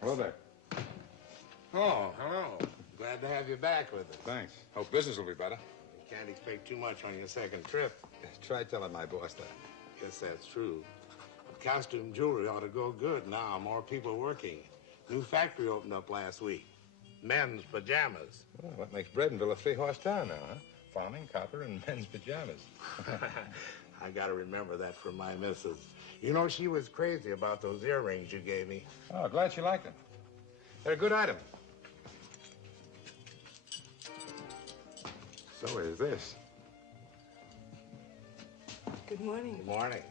Hello there. Oh, hello. Glad to have you back with us. Thanks. Hope business will be better. You can't expect too much on your second trip. Try telling my boss that. Guess that's true. Costume jewelry ought to go good now. More people working. New factory opened up last week. Men's pajamas. Well, what makes Bredenville a three-horse town now, huh? Farming, copper, and men's pajamas. I gotta remember that from my missus. You know, she was crazy about those earrings you gave me. Oh, glad she liked them. They're a good item. So is this. Good morning. Good morning.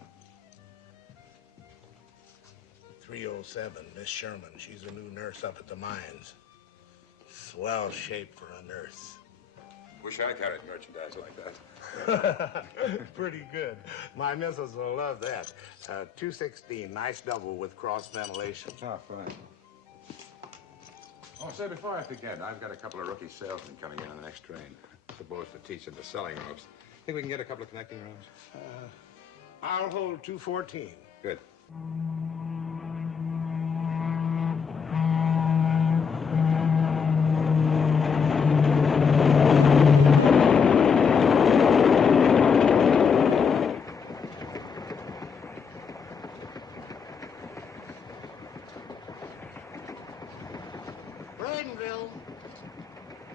307, Miss Sherman. She's a new nurse up at the mines. Swell shape for a nurse. Wish I carried merchandise like that. Pretty good. My missus will love that. 216, nice double with cross ventilation. Oh, fine. Oh, say, before I forget, I've got a couple of rookie salesmen coming in on the next train. Supposed to teach them the selling ropes. Think we can get a couple of connecting rooms? I'll hold 214. Good. Bradenville.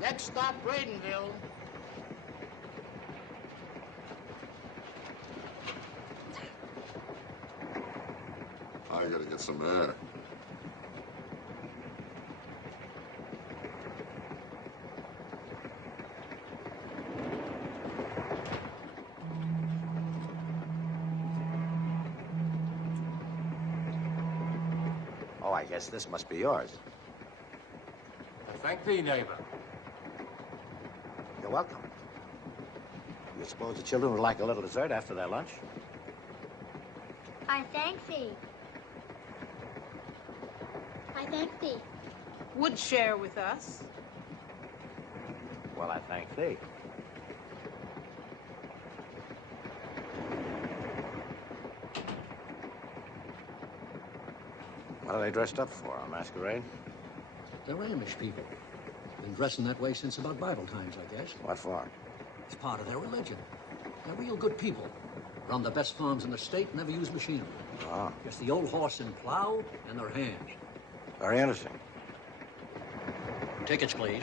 Next stop, Bradenville. I gotta get some air. Oh, I guess this must be yours. Thank thee, neighbor. You're welcome. You suppose the children would like a little dessert after their lunch? I thank thee. I thank thee. Would share with us. Well, I thank thee. What are they dressed up for, a masquerade? They're Amish people. Been dressing that way since about Bible times, I guess. What for? It's part of their religion. They're real good people. Run the best farms in the state, never use machinery. Oh, Just the old horse and plow and their hands. very interesting. Tickets, please.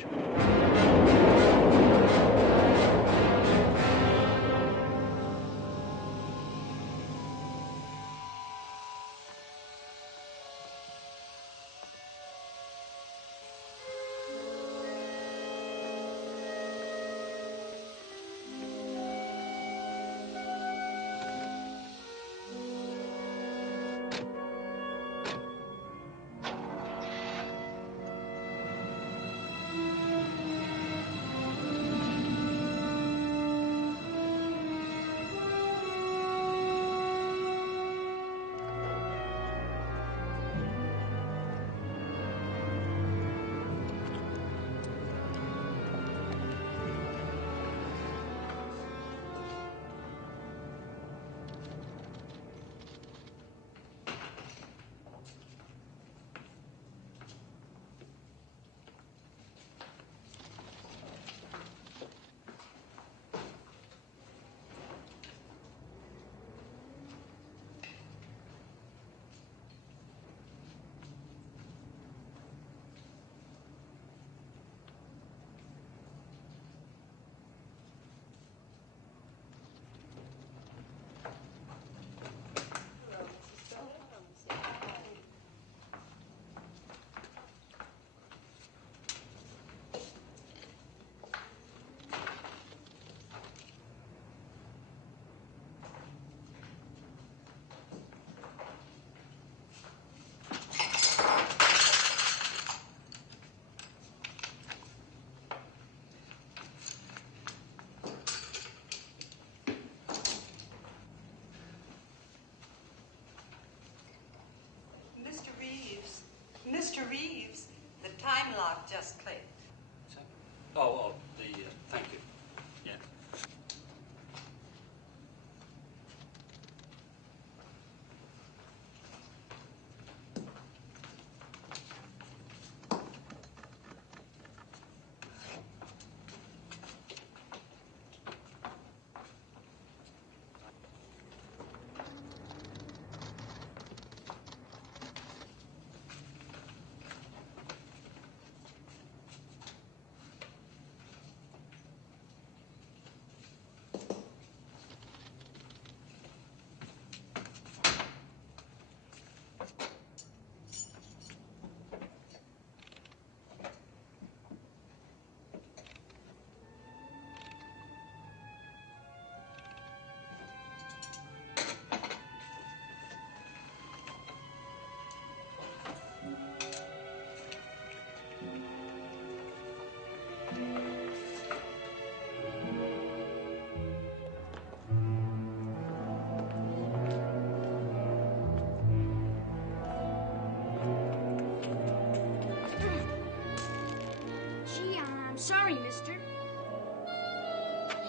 sorry, mister.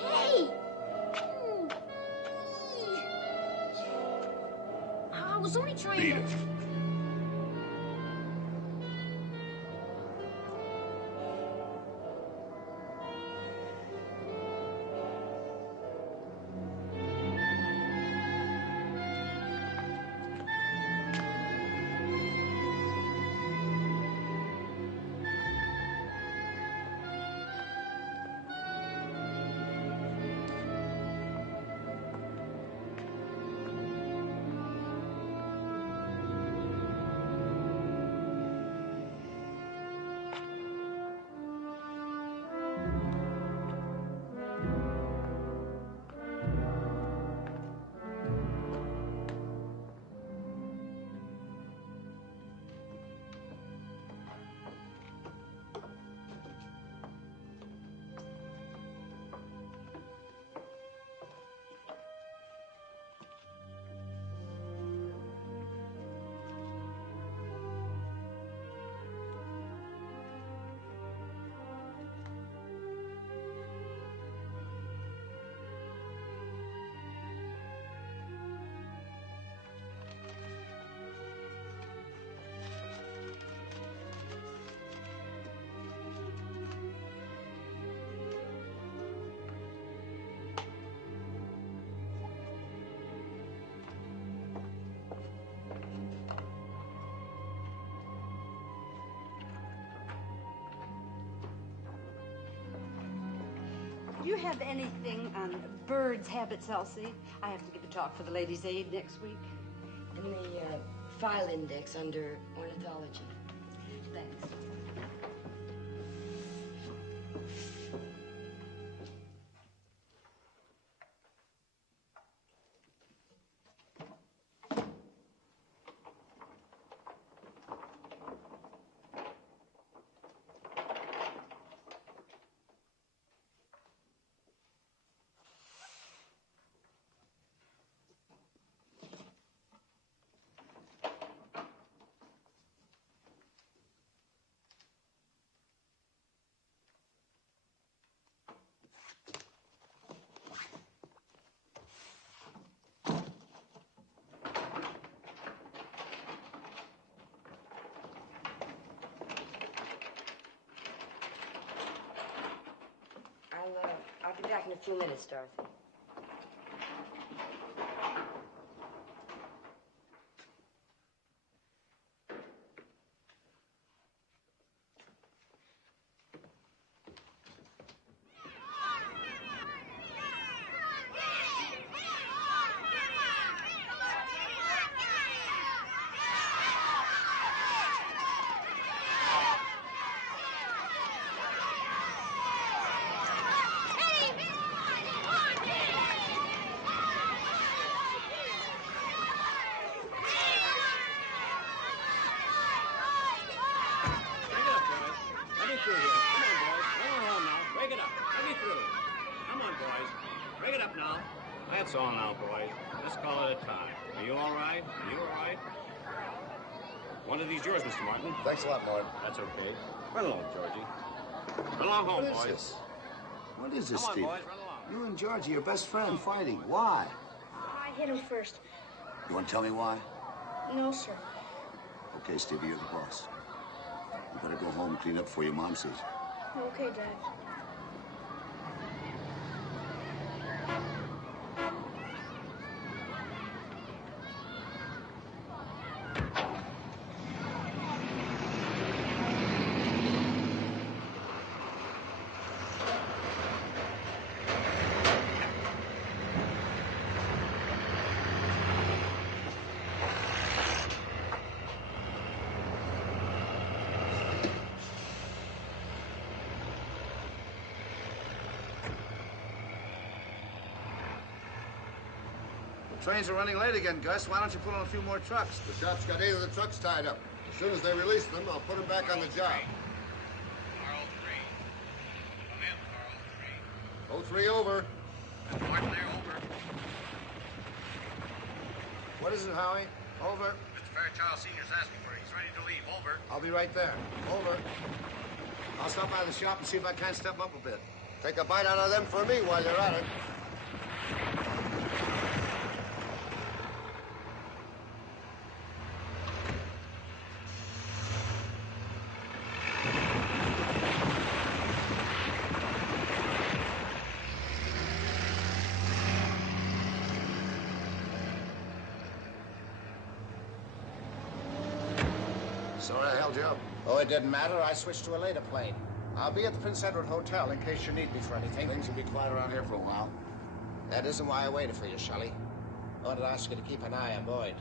Hey! I was only trying Beat to... it. Do you have anything on birds' habits, Elsie? I have to give a talk for the Ladies' Aid next week. In the file index under ornithology. Thanks. I'll be back in a few minutes, Dorothy. That's all now, boys. Let's call it a tie. Are you all right? Are you all right? One of these yours, Mr. Martin. Thanks a lot, Martin. That's okay. Run along, Georgie. Run along home, What is boys. this? What is this, Come on, Steve? boys, run along. You You and Georgie, your best friend, fighting. Why? I hit him first. You want to tell me why? No, sir. Okay, Stevie, you're the boss. You better go home and clean up before your mom sees you. Okay, Dad. Trains are running late again, Gus. Why don't you put on a few more trucks? The shop's got 8 of the trucks tied up. As soon as they release them, I'll put them back on the job. Carl 3. Come in, Carl 3. 03 over. Martin there, over. What is it, Howie? Over. Mr. Fairchild Sr.'s asking for you. He's ready to leave, over. I'll be right there. Over. I'll stop by the shop and see if I can't step up a bit. Take a bite out of them for me while you're at it. Sorry I held you up. Oh, it didn't matter. I switched to a later plane. I'll be at the Prince Edward Hotel in case you need me for anything. Things will be quiet around here for a while. That isn't why I waited for you, Shelley. I wanted to ask you to keep an eye on Boyd.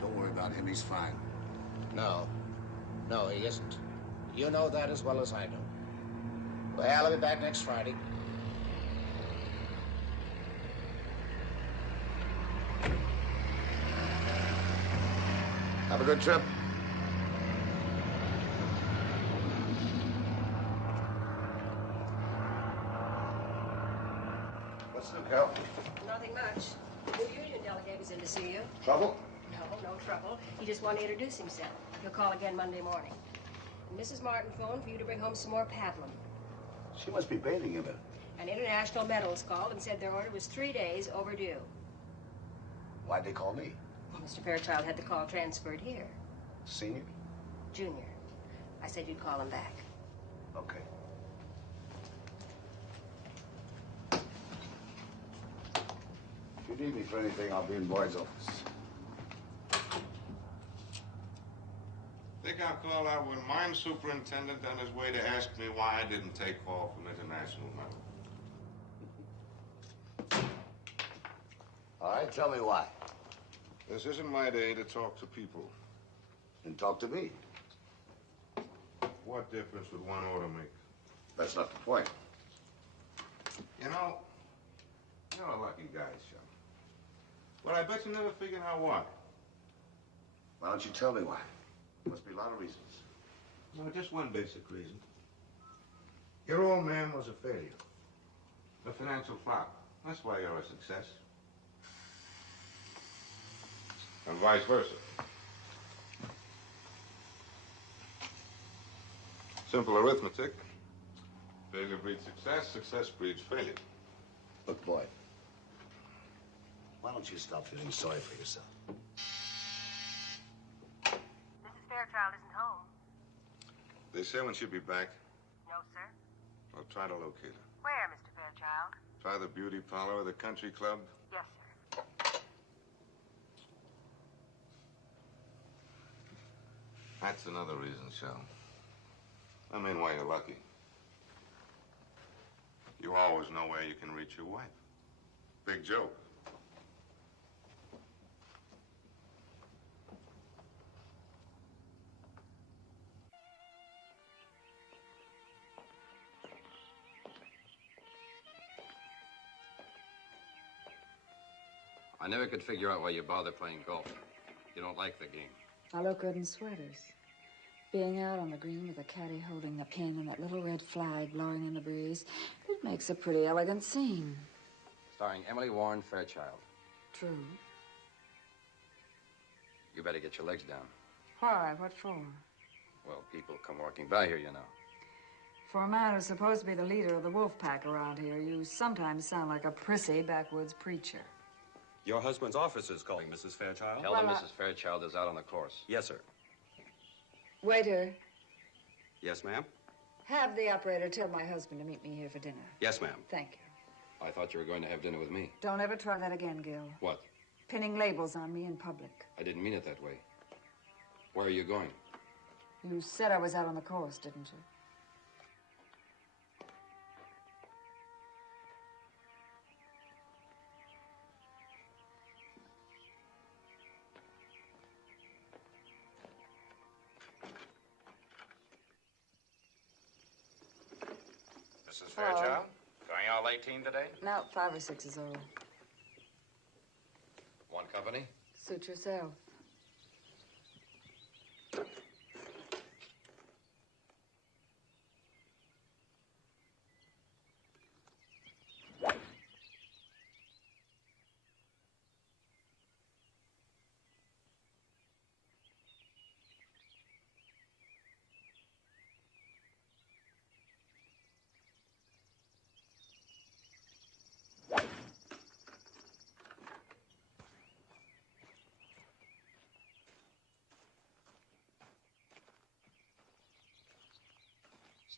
Don't worry about him. He's fine. No. No, he isn't. You know that as well as I do. Well, I'll be back next Friday. Have a good trip. What's new, Carol? Nothing much. The new union delegate was in to see you. Trouble? No trouble. He just wanted to introduce himself. He'll call again Monday morning. And Mrs. Martin phoned for you to bring home some more pablum. She must be bathing him in it. An international medals called and said their order was 3 days overdue. Why'd they call me? Well, Mr. Fairchild had the call transferred here. Senior? Junior. I said you'd call him back. Okay. If you need me for anything, I'll be in Boyd's office. Think I'll call our mine superintendent on his way to ask me why I didn't take call from international medal. All right, tell me why. This isn't my day to talk to people. Then talk to me. What difference would one order make? That's not the point. You know, you're a lucky guy, Sean. But I bet you never figured out why. Why don't you tell me why? Must be a lot of reasons. No, just one basic reason. Your old man was a failure. A financial flop. That's why you're a success. And vice versa. Simple arithmetic. Failure breeds success, success breeds failure. Look, Boyd, why don't you stop feeling sorry for yourself? Mrs. Fairchild isn't home. They say when she'll be back. No, sir. I'll try to locate her. Where, Mr. Fairchild? Try the beauty parlor or the country club. Yes, sir. That's another reason, Shell. I mean, why you're lucky. You always know where you can reach your wife. Big joke. I never could figure out why you bother playing golf. You don't like the game. I look good in sweaters. Being out on the green with a caddy holding the pin and that little red flag blowing in the breeze, it makes a pretty elegant scene. Starring Emily Warren Fairchild. True. You better get your legs down. Why? What for? Well, people come walking by here, you know. For a man who's supposed to be the leader of the wolf pack around here, you sometimes sound like a prissy backwoods preacher. Your husband's office is calling, Mrs. Fairchild. Tell them Mrs. Fairchild is out on the course. Yes, sir. Waiter, Yes, ma'am? have the operator tell my husband to meet me here for dinner. Yes, ma'am. Thank you. I thought you were going to have dinner with me. Don't ever try that again, Gil. What? Pinning labels on me in public. I didn't mean it that way. Where are you going? You said I was out on the course, didn't you? Mrs. Fairchild, going all 18 today? No, 5 or 6 is all. One company? Suit yourself.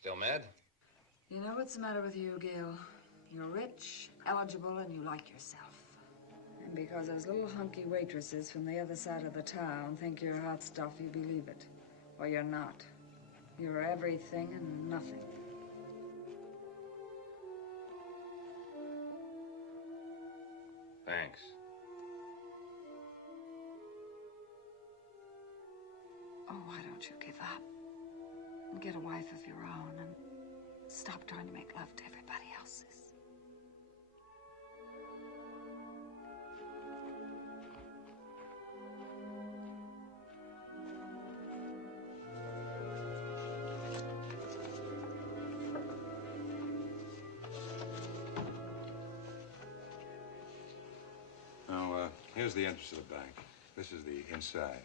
Still mad? You know what's the matter with you, Gil? You're rich, eligible, and you like yourself. And because those little hunky waitresses from the other side of the town think you're hot stuff, you believe it. Or you're not. You're everything and nothing. Thanks. Oh, why don't you give up? And get a wife of your own and stop trying to make love to everybody else's. Now, here's the entrance to the bank. This is the inside.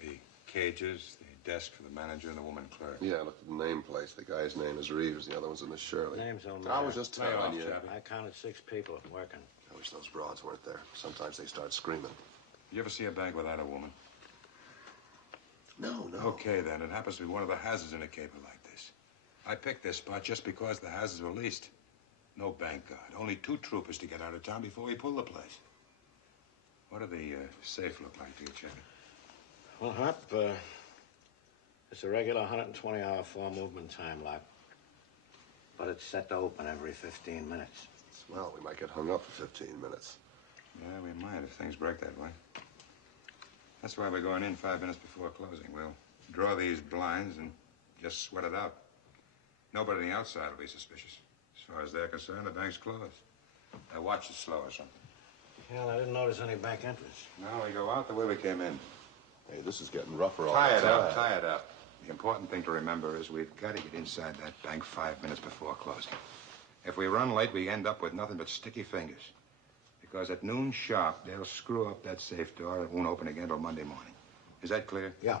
The cages, the desk for the manager and the woman clerk. Yeah, look at the nameplate. The guy's name is Reeves, the other one's in Miss Shirley. Names don't I matter. was just telling you. I counted 6 people working. I wish those broads weren't there. Sometimes they start screaming. You ever see a bank without a woman? No, no. Okay, then. It happens to be one of the hazards in a caper like this. I picked this spot just because the hazards were least. No bank guard. Only 2 troopers to get out of town before we pull the place. What do the safe look like to you, Checker? Well, Hop, it's a regular 120-hour 4-movement time lock. But it's set to open every 15 minutes. Well, we might get hung up for 15 minutes. Yeah, we might if things break that way. That's why we're going in 5 minutes before closing. We'll draw these blinds and just sweat it out. Nobody on the outside will be suspicious. As far as they're concerned, the bank's closed. Their watch is slow or something. Well, I didn't notice any bank entrance. No, we go out the way we came in. Hey, this is getting rougher all Tie the it time. up, tie it up. The important thing to remember is we've got to get inside that bank 5 minutes before closing. If we run late, we end up with nothing but sticky fingers. Because at noon sharp, they'll screw up that safe door. It won't open again till Monday morning. Is that clear? Yeah.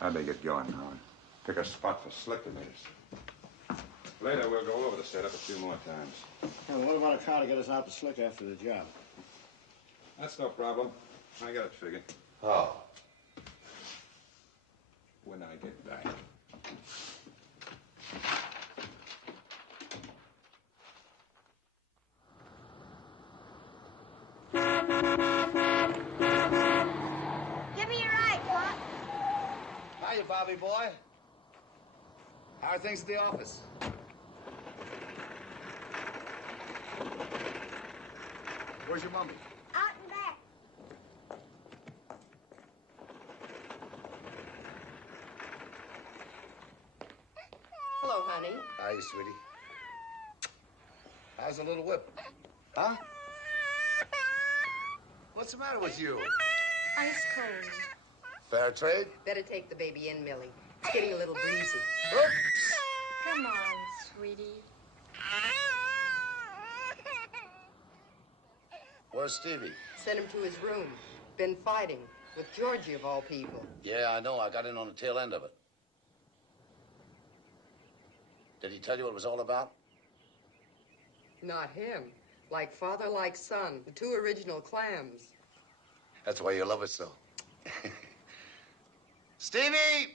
I better get going now and pick a spot for slick emitters. Later, we'll go over the setup a few more times. Well, what about a car to get us out to Slick after the job? That's no problem. I got it figured. Oh. When I get back. Give me your ride, Pop. Hiya, Bobby boy. How are things at the office? Where's your mummy? Out and back. Hello, honey. Hiya, sweetie. How's the little whip? Huh? What's the matter with you? Ice cold. Fair trade? Better take the baby in, Millie. It's getting a little breezy. Come on, sweetie. Where's Stevie? Send him to his room. Been fighting with Georgie, of all people. Yeah, I know. I got in on the tail end of it. Did he tell you what it was all about? Not him. Like father, like son. The 2 original clams. That's why you love it so. Stevie!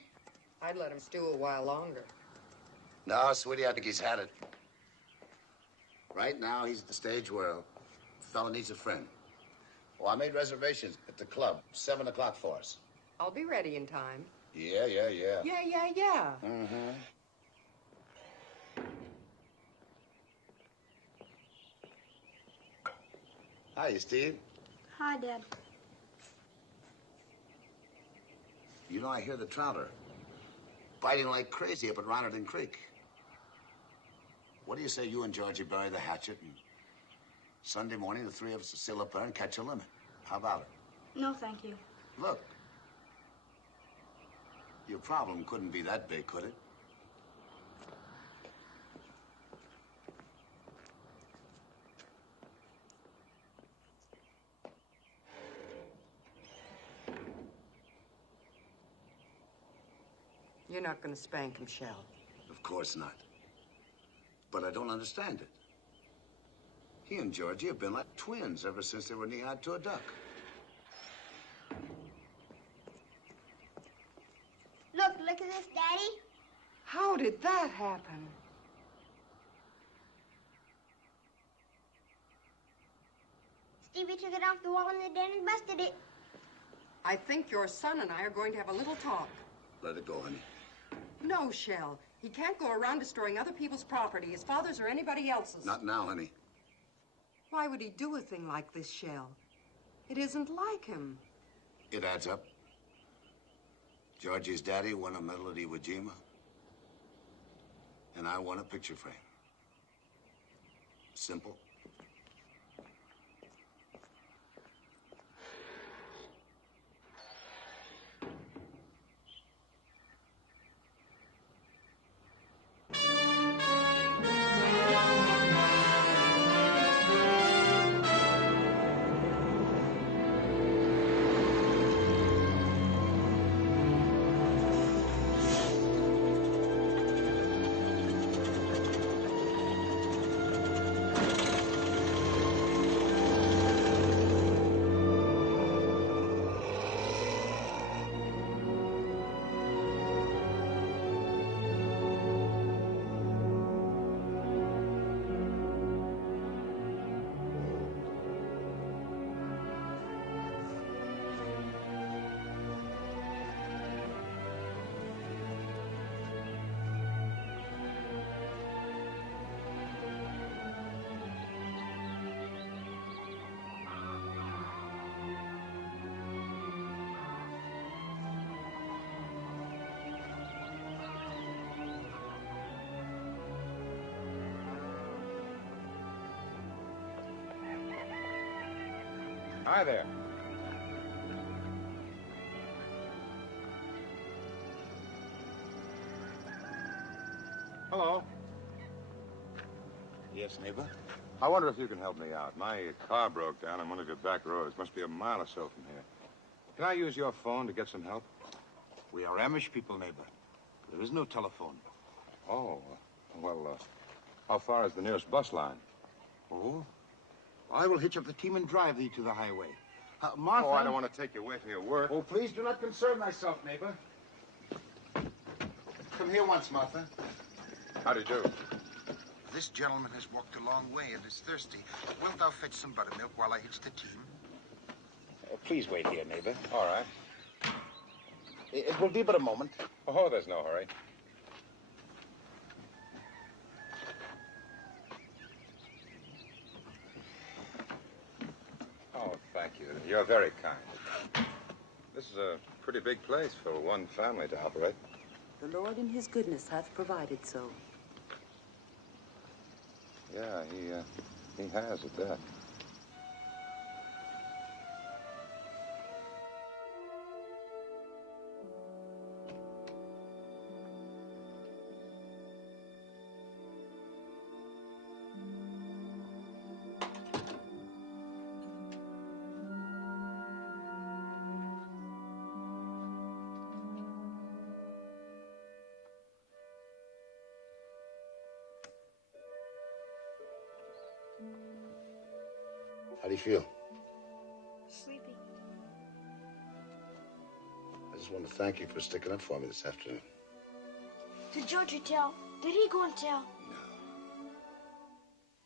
I'd let him stew a while longer. No, sweetie, I think he's had it. Right now, he's at the stage where a fella needs a friend. Oh, I made reservations at the club, 7 o'clock for us. I'll be ready in time. Yeah. Yeah. Mm-hmm. Hiya, Steve. Hi, Dad. You know, I hear the trouter biting like crazy up at Ronerton Creek. What do you say you and Georgie bury the hatchet and Sunday morning the 3 of us will sail up there and catch a limit? How about it? No, thank you. Look, your problem couldn't be that big, could it? You're not going to spank him, Shell. Of course not. But I don't understand it. He and Georgie have been like twins ever since they were knee-high to a duck. Look at this, Daddy. How did that happen? Stevie took it off the wall in the den and busted it. I think your son and I are going to have a little talk. Let it go, honey. No, Shell. He can't go around destroying other people's property, his father's or anybody else's. Not now, honey. Why would he do a thing like this, Shell? It isn't like him. It adds up. Georgie's daddy won a medal at Iwo Jima, and I won a picture frame. Simple. Hi there. Hello. Yes, neighbor? I wonder if you can help me out. My car broke down on one of your back roads. Must be a mile or so from here. Can I use your phone to get some help? We are Amish people, neighbor. There is no telephone. Oh, well, how far is the nearest bus line? Oh? I will hitch up the team and drive thee to the highway. Martha... Oh, I don't want to take you away from your work. Oh, please do not concern thyself, neighbor. Come here once, Martha. How do you do? This gentleman has walked a long way and is thirsty. Wilt thou fetch some buttermilk while I hitch the team? Please wait here, neighbor. All right. It will be but a moment. Oh, there's no hurry. Oh, thank you. You're very kind. This is a pretty big place for one family to operate. The Lord in his goodness hath provided so. Yeah, he has at that. How do you feel? Sleepy. I just want to thank you for sticking up for me this afternoon. Did Georgie tell? Did he go and tell?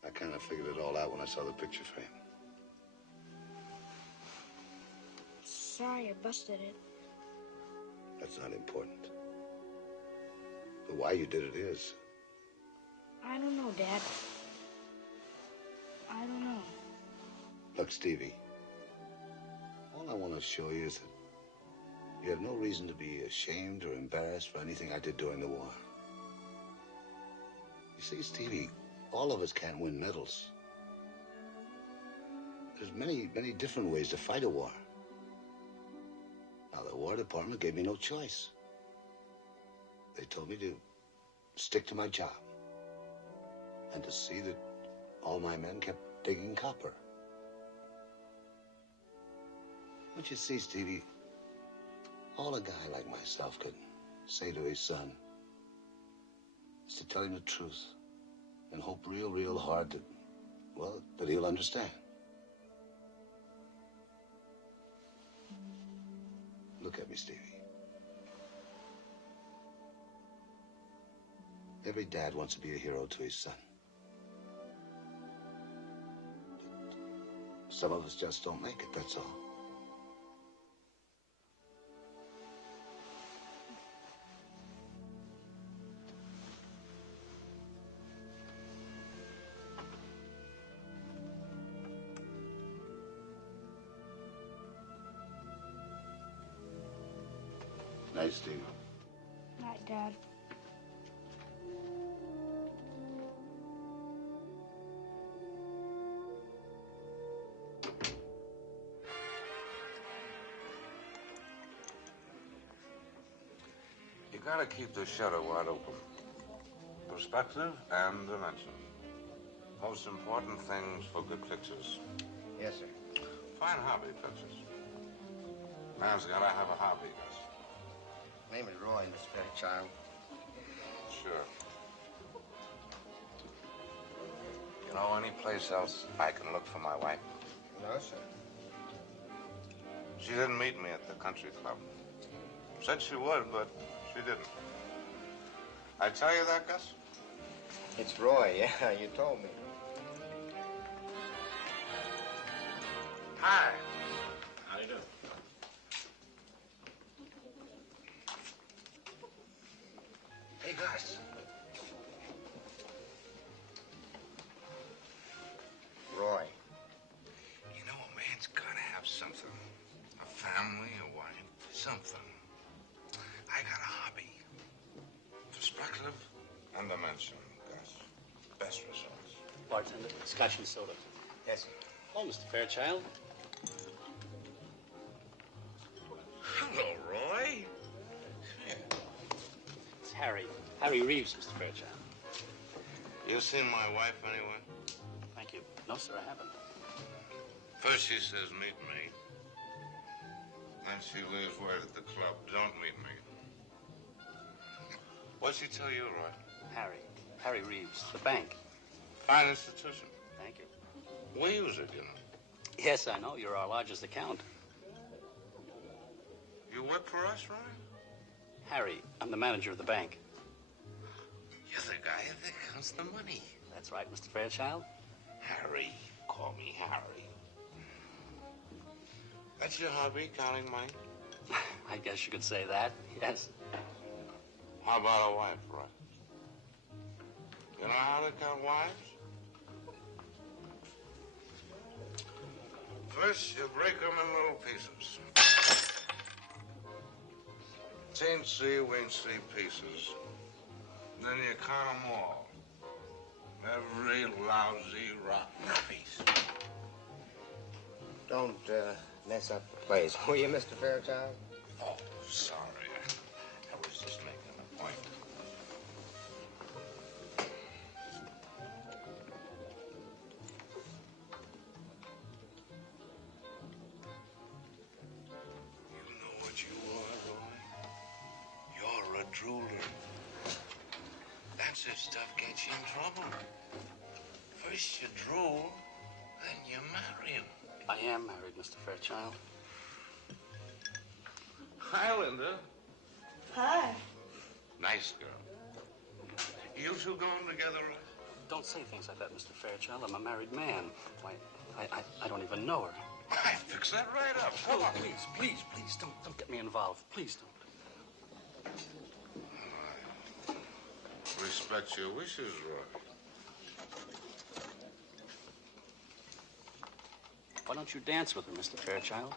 I kind of figured it all out when I saw the picture frame. Sorry I busted it. That's not important. But why you did it is. I don't know, Dad. I don't know. Look, Stevie, all I want to show you is that you have no reason to be ashamed or embarrassed for anything I did during the war. You see, Stevie, all of us can't win medals. There's many, many different ways to fight a war. Now, the War Department gave me no choice. They told me to stick to my job and to see that all my men kept digging copper. But you see, Stevie, all a guy like myself could say to his son is to tell him the truth and hope real, real hard that, well, that he'll understand. Look at me, Stevie. Every dad wants to be a hero to his son. But some of us just don't make it, that's all. Night, Steve. Night, Dad. You gotta keep the shutter wide open. Perspective and dimension. Most important things for good pictures. Yes, sir. Fine hobby pictures. Man's gotta have a hobby, Gus. Name is Roy, Miss Fairchild. Sure. You know any place else I can look for my wife? No, sir. She didn't meet me at the country club. Said she would, but she didn't. I tell you that, Gus? It's Roy, yeah, you told me. Hi. How do you do? Hey, Gus. Roy. You know, a man's gotta have something. A family, a wife, something. I got a hobby. Perspective and dimension, Gus. Best results. Bartender, scotch and soda. Yes, sir. Oh, Mr. Fairchild. Hello, Roy. It's Harry. Harry Reeves, Mr. Fairchild. You seen my wife anyway? Thank you. No, sir, I haven't. First she says, meet me. Then she leaves word at the club, don't meet me. What'd she tell you, Roy? Harry Reeves, the bank. Fine institution. Thank you. We use it, you know. Yes, I know. You're our largest account. You work for us, Roy? Harry, I'm the manager of the bank. You're the guy that counts the money. That's right, Mr. Fairchild. Harry. Call me Harry. That's your hobby, counting money? I guess you could say that, yes. How about a wife, Roy? You know how to count wives? First, you break them in little pieces. Teensy weensy pieces. Then you count them all. Every lousy, rotten piece. Don't mess up the place, will you, Mr. Fairchild? Oh, sorry. I was just making a point. You know what you are, Roy? You're a drooler. That's if stuff gets you in trouble. First you drool, then you marry him. I am married, Mr. Fairchild. Hi, Linda. Hi. Nice girl. You two going together, Roy? Don't say things like that, Mr. Fairchild. I'm a married man. Why, I don't even know her. I fix that right up. Oh, please, don't get me involved. Please don't. Respect your wishes, Roy. Why don't you dance with her, Mr. Fairchild?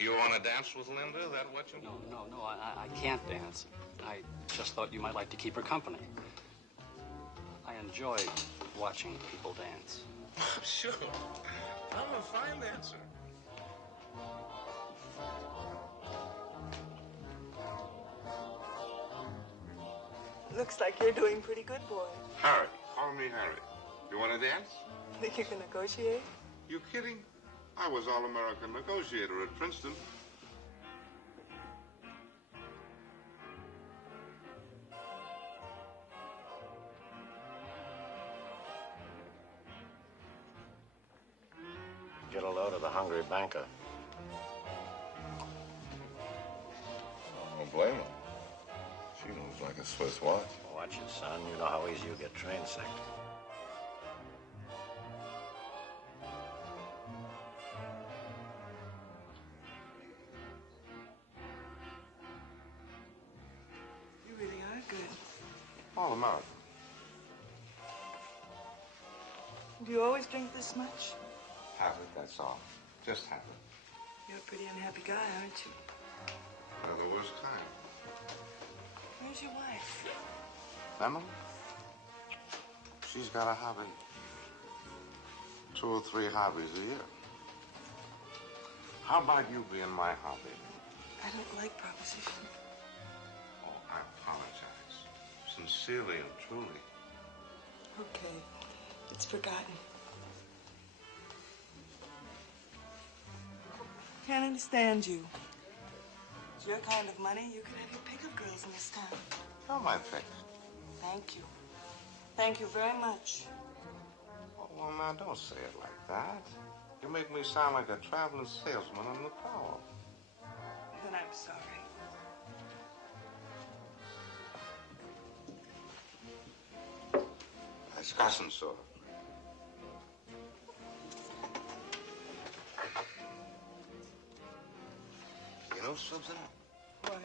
You want to dance with Linda? Is that what you No, I can't dance. I just thought you might like to keep her company. I enjoy watching people dance. Sure. I'm a fine dancer. Looks like you're doing pretty good, boy. Harry. Call me Harry. You want to dance? Think you can negotiate? You kidding? I was all-American negotiator at Princeton. Get a load of the hungry banker. I don't blame her. She moves like a Swiss watch. Watch it, son. You know how easy you get train sick. You really are good. All American. Do you always drink this much? Have it, that's all. Just have it. You're a pretty unhappy guy, aren't you? They're the worst kind. Where's your wife? Emily? She's got a hobby. 2 or 3 hobbies a year. How about you being my hobby? I don't like proposition. Oh, I apologize. Sincerely and truly. Okay. It's forgotten. Can't understand you. It's your kind of money. You could have your pick of girls in this town. You're my pick. Thank you. Thank you very much. Oh, well, now, don't say it like that. You make me sound like a traveling salesman on the prowl. Then I'm sorry. Let's got some soda. You know something? What?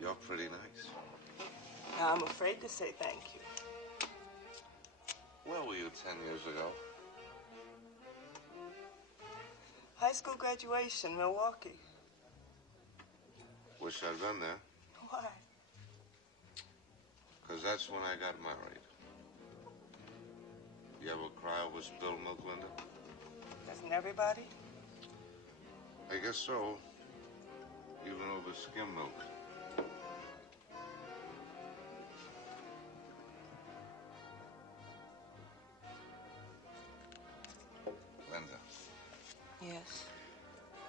You're pretty nice. Now I'm afraid to say thank you. Where were you 10 years ago? High school graduation, Milwaukee. Wish I'd been there. Why? Because that's when I got married. You ever cry over spilled milk, Linda? Doesn't everybody? I guess so. Even over skim milk. Linda. Yes.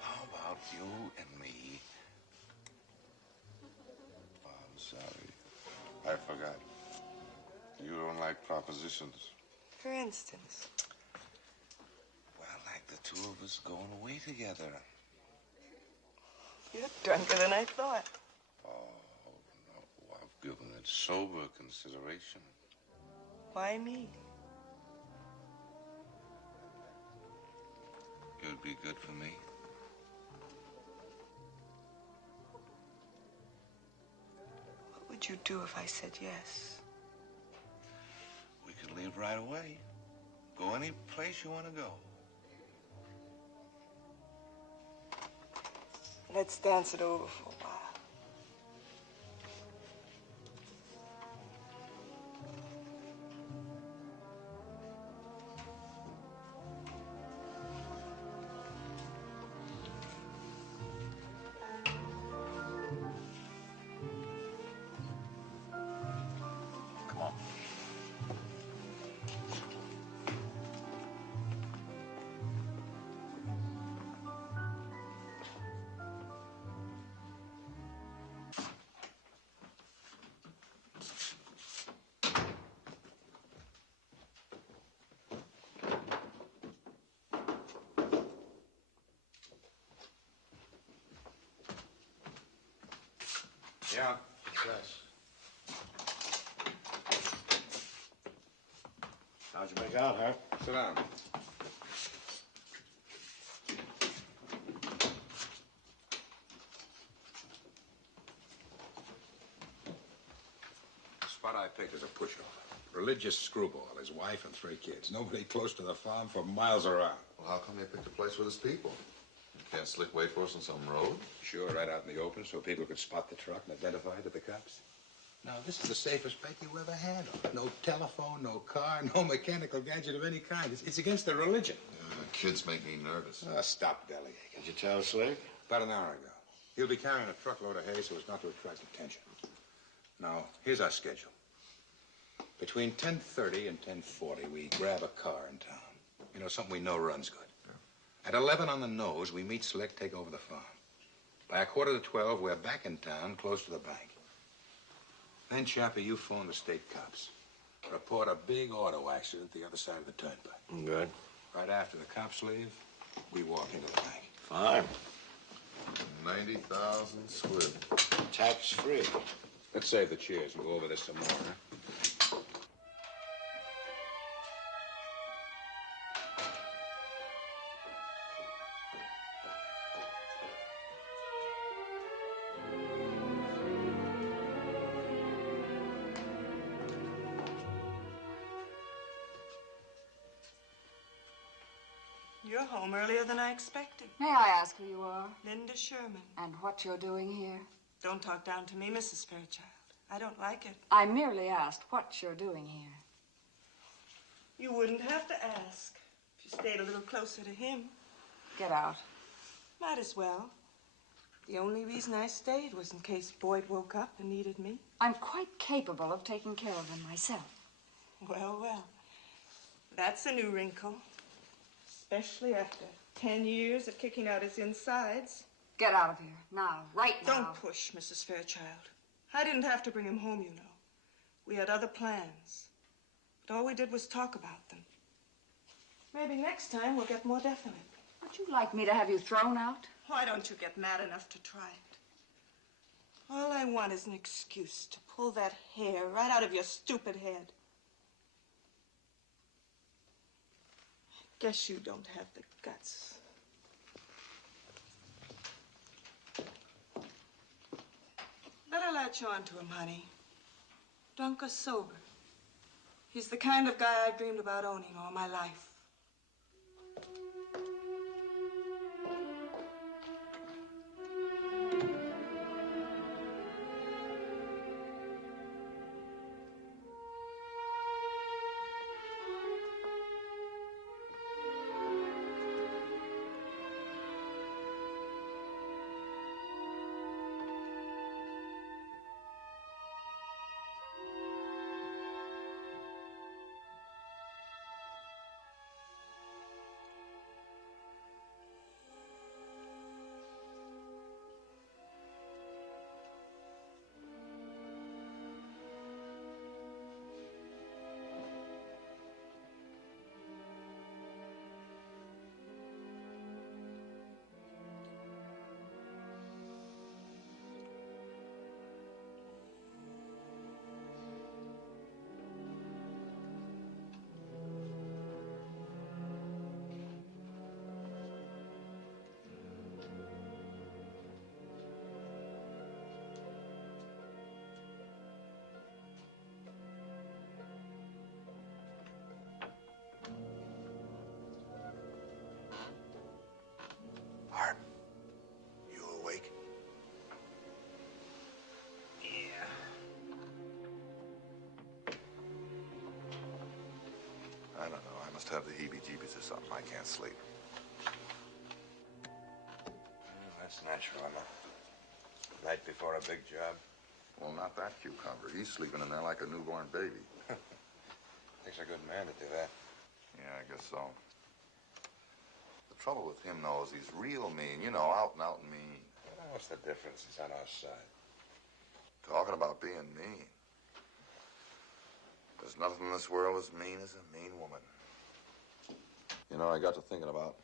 How about you and me? Oh, I'm sorry. I forgot. You don't like propositions. For instance? Well, like the 2 of us going away together. You're drunker than I thought. Oh, no. I've given it sober consideration. Why me? You'd be good for me. What would you do if I said yes? We could leave right away. Go any place you want to go. Let's dance it over for a while. Come on. Yeah. Yes. How'd you make out, huh? Sit down. The spot I picked is a pushover. Religious screwball, his wife and 3 kids. Nobody close to the farm for miles around. Well, how come you picked a place with his people? You can't slick wait for us on some road? Sure, right out in the open so people could spot the truck and identify it to the cops. Now, this is the safest bet you ever handled. No telephone, no car, no mechanical gadget of any kind. It's against the religion. Kids make me nervous. Stop bellyaching. Did you tell Slick? About an hour ago. He'll be carrying a truckload of hay so as not to attract attention. Now, here's our schedule. Between 10:30 and 10:40, we grab a car in town. You know, something we know runs good. At 11 on the nose, we meet Slick, take over the farm. By 11:45, we're back in town, close to the bank. Then, Chappie, you phone the state cops. Report a big auto accident the other side of the turnpike. Good. Right after the cops leave, we walk into the bank. Fine. 90,000 squid. Tax-free. Let's save the cheers. We'll go over this some more, huh? You're home earlier than I expected. May I ask who you are? Linda Sherman. And what you're doing here? Don't talk down to me, Mrs. Fairchild. I don't like it. I merely asked what you're doing here. You wouldn't have to ask if you stayed a little closer to him. Get out. Might as well. The only reason I stayed was in case Boyd woke up and needed me. I'm quite capable of taking care of him myself. Well, well. That's a new wrinkle. Especially after 10 years of kicking out his insides. Get out of here. Now. Right now. Don't push, Mrs. Fairchild. I didn't have to bring him home, you know. We had other plans. But all we did was talk about them. Maybe next time we'll get more definite. Would you like me to have you thrown out? Why don't you get mad enough to try it? All I want is an excuse to pull that hair right out of your stupid head. Guess you don't have the guts. Better latch on to him, honey. Drunk or sober. He's the kind of guy I've dreamed about owning all my life. I don't know. I must have the heebie-jeebies or something. I can't sleep. That's natural, Emma. Night before a big job. Well, not that cucumber. He's sleeping in there like a newborn baby. Takes a good man to do that. Yeah, I guess so. The trouble with him, though, is he's real mean. You know, out and out and mean. What's the difference? He's on our side. Talking about being mean. There's nothing in this world as mean as a mean woman. You know, I got to thinking about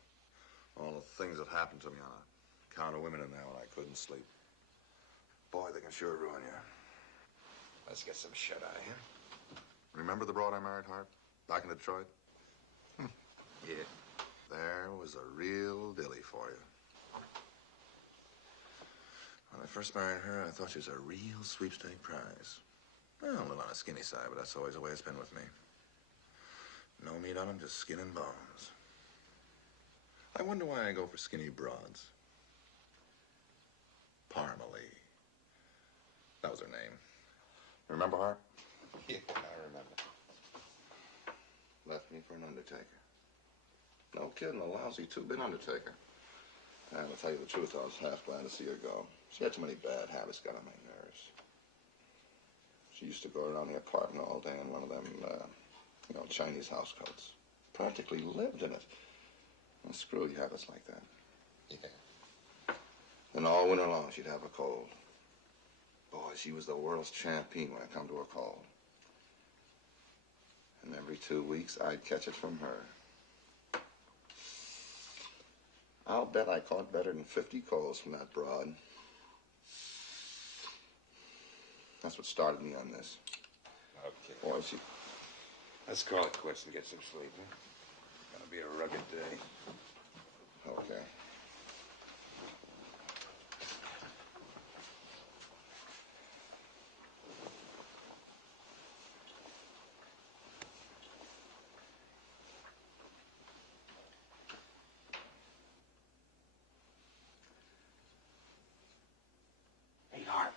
all the things that happened to me on account of women in there when I couldn't sleep. Boy, they can sure ruin you. Let's get some shut-eye, huh? Remember the broad I married, Hart? Back in Detroit? Yeah. There was a real dilly for you. When I first married her, I thought she was a real sweepstake prize. Well, a little on the skinny side, but that's always the way it's been with me. No meat on them, just skin and bones. I wonder why I go for skinny broads. Parmalee. That was her name. Remember her? Yeah, I remember. Left me for an undertaker. No kidding, a lousy two-bit undertaker. And to tell you the truth, I was half glad to see her go. She had too many bad habits, got on my nerves. She used to go around the apartment all day in one of them, Chinese housecoats. Practically lived in it. Well, screw habits like that. Yeah. And all winter long, she'd have a cold. Boy, she was the world's champion when it come to a cold. And every 2 weeks, I'd catch it from her. I'll bet I caught better than 50 colds from that broad. That's what started me on this. Okay. Boy, she... Let's call it quits and get some sleep, huh? Gonna be a rugged day. Okay. Hey, Hart.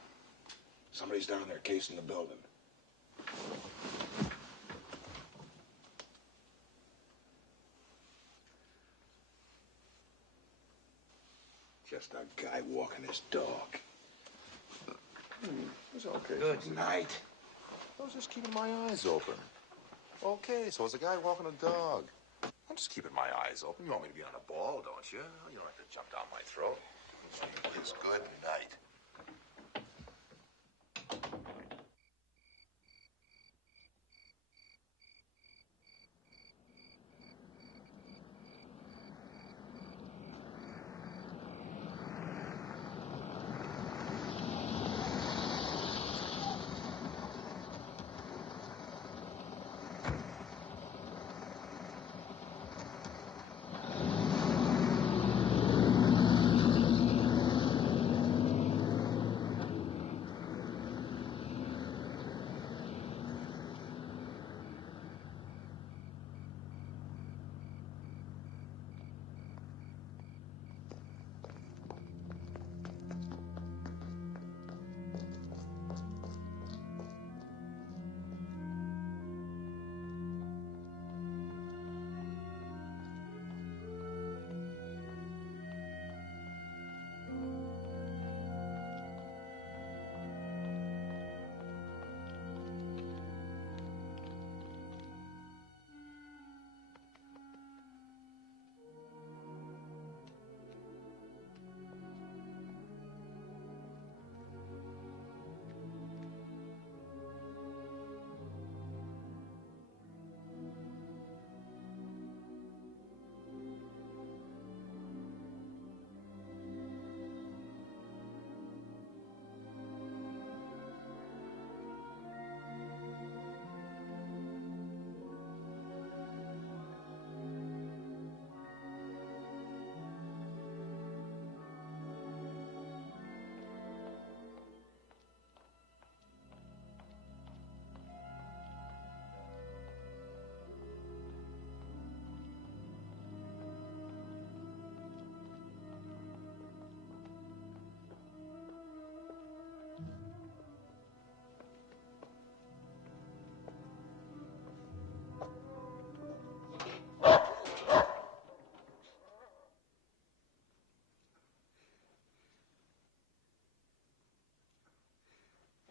Somebody's down there casing the building. Just a guy walking his dog. It's okay. Good night. I was just keeping my eyes open. Okay, so it's a guy walking a dog. I'm just keeping my eyes open. You want me to be on a ball, don't you? You don't have to jump down my throat. It's good night.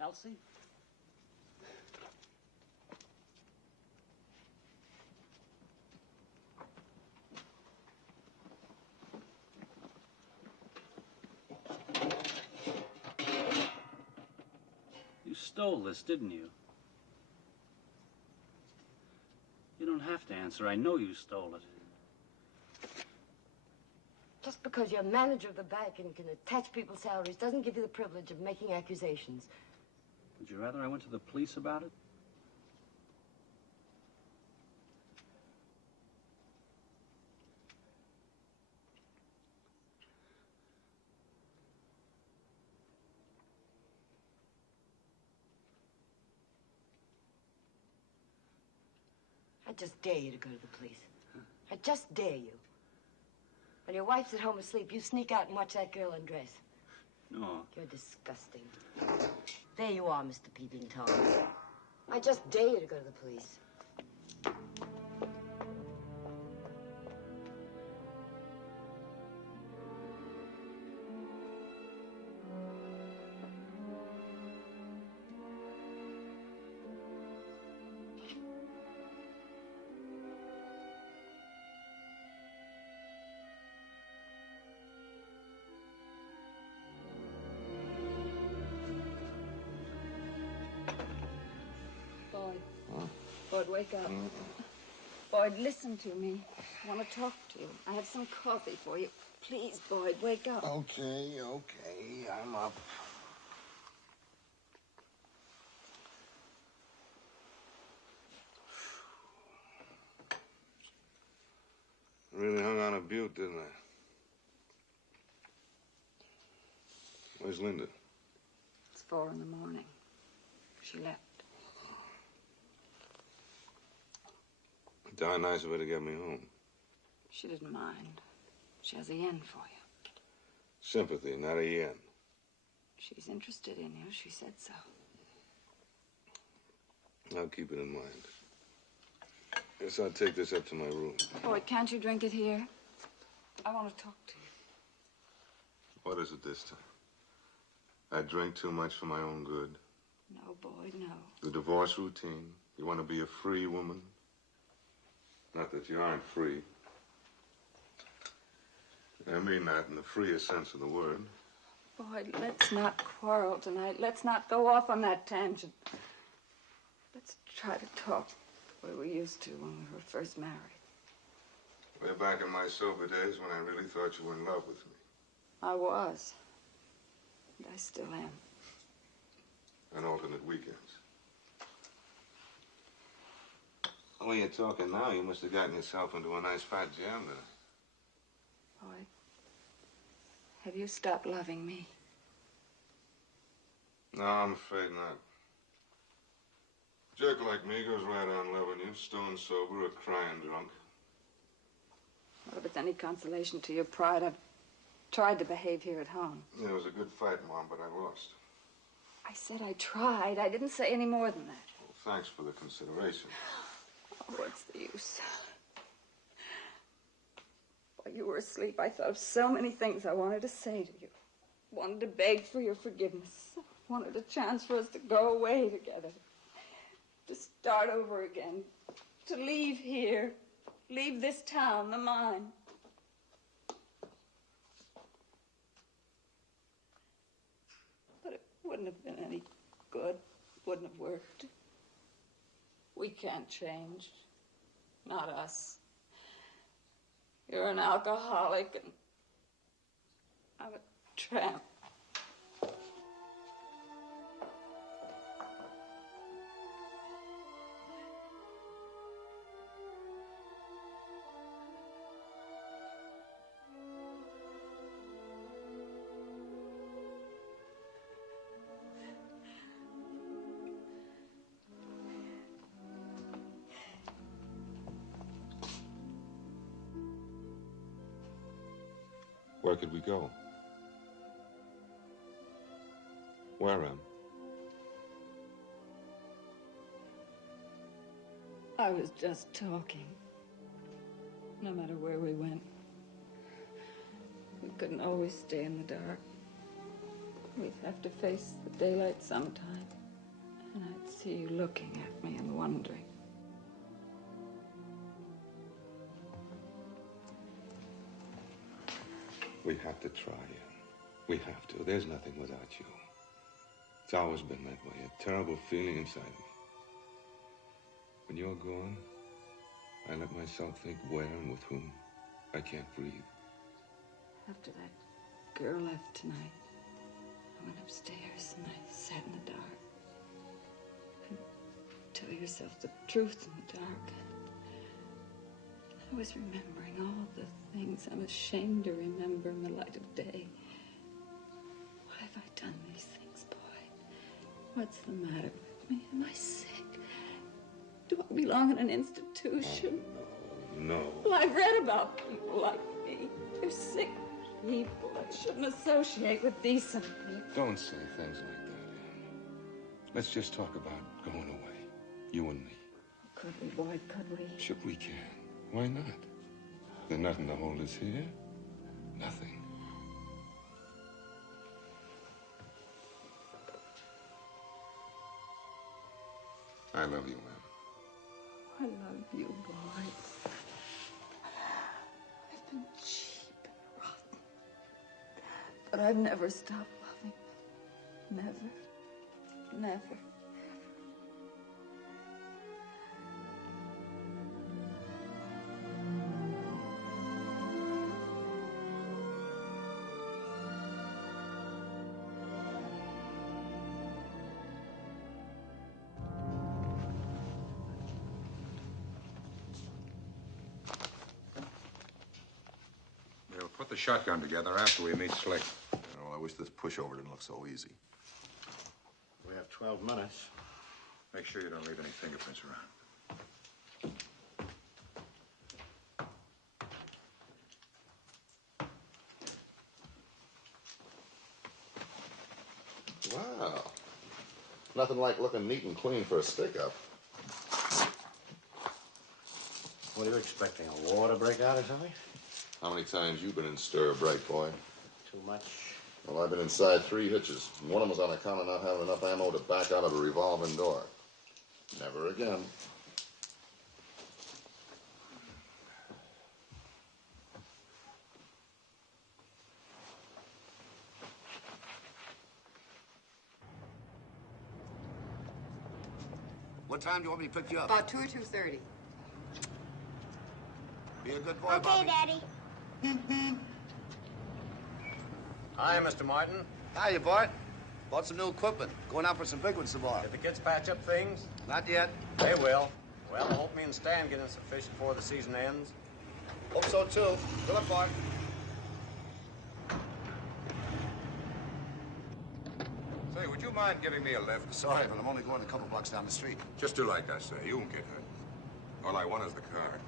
Elsie? You stole this, didn't you? You don't have to answer. I know you stole it. Just because you're manager of the bank and can attach people's salaries doesn't give you the privilege of making accusations. Would you rather I went to the police about it? I just dare you to go to the police. I just dare you. When your wife's at home asleep, you sneak out and watch that girl undress. No. You're disgusting. There you are, Mr. Peeping Tom. I just dare you to go to the police. Boyd, wake up. Boyd, listen to me. I want to talk to you. I have some coffee for you. Please, Boyd, wake up. Okay. I'm up. down a butte, didn't I? Where's Linda? It's 4 in the morning. She left. Darn nice of her to get me home. She didn't mind. She has a yen for you. Sympathy, not a yen. She's interested in you. She said so. I'll keep it in mind. Guess I'll take this up to my room. Boyd, can't you drink it here? I want to talk to you. What is it this time? I drink too much for my own good. No, Boyd, no. The divorce routine. You want to be a free woman? Not that you aren't free. I mean that in the freest sense of the word. Boyd, let's not quarrel tonight. Let's not go off on that tangent. Let's try to talk the way we used to when we were first married. Way back in my sober days when I really thought you were in love with me. I was. And I still am. On alternate weekends. The way you're talking now, you must have gotten yourself into a nice fat jam there. Boyd, have you stopped loving me? No, I'm afraid not. A jerk like me goes right on loving you, stone sober or crying drunk. Well, if it's any consolation to your pride, I've tried to behave here at home. Yeah, it was a good fight, Mom, but I lost. I said I tried. I didn't say any more than that. Well, thanks for the consideration. Oh, what's the use? While you were asleep, I thought of so many things I wanted to say to you. Wanted to beg for your forgiveness. Wanted a chance for us to go away together. To start over again. To leave here. Leave this town, the mine. But it wouldn't have been any good. Wouldn't have worked. We can't change. Not us. You're an alcoholic and I'm a tramp. Where could we go? Where, Em? I was just talking. No matter where we went, we couldn't always stay in the dark. We'd have to face the daylight sometime. And I'd see you looking at me and wondering. We have to try, Em. We have to. There's nothing without you. It's always been that way. A terrible feeling inside me. When you're gone, I let myself think where and with whom I can't breathe. After that girl left tonight, I went upstairs and I sat in the dark. And tell yourself the truth in the dark. I was remembering all the things I'm ashamed to remember in the light of day. Why have I done these things, boy? What's the matter with me? Am I sick? Do I belong in an institution? Oh, no. Well, I've read about people like me. They're sick people that shouldn't associate with decent people. Don't say things like that, Em. Let's just talk about going away. You and me. Could we, boy? Could we? Sure we can. Why not? There's nothing to hold us here. Nothing. I love you, Em. I love you, boy. I've been cheap and rotten. But I've never stopped loving. Never. Never. Put the shotgun together after we meet Slick. I wish this pushover didn't look so easy. We have 12 minutes. Make sure you don't leave any fingerprints around. Wow. Nothing like looking neat and clean for a stick-up. What are you expecting, a war to break out or something? How many times you been in stir, bright boy? Too much. Well, I've been inside 3 hitches. And one of them was on account of not having enough ammo to back out of a revolving door. Never again. What time do you want me to pick you up? About 2 or 2:30. Be a good boy, Okay, Bobby. Daddy. Hi, Mr. Martin. Hiya, Bart. Bought some new equipment. Going out for some big ones tomorrow. Did the kids patch up things? Not yet. They will. Well, I hope me and Stan get in some fish before the season ends. Hope so, too. Good luck, Bart. Say, would you mind giving me a lift? Sorry, but I'm only going a couple blocks down the street. Just do like I say. You won't get hurt. All I want is the car.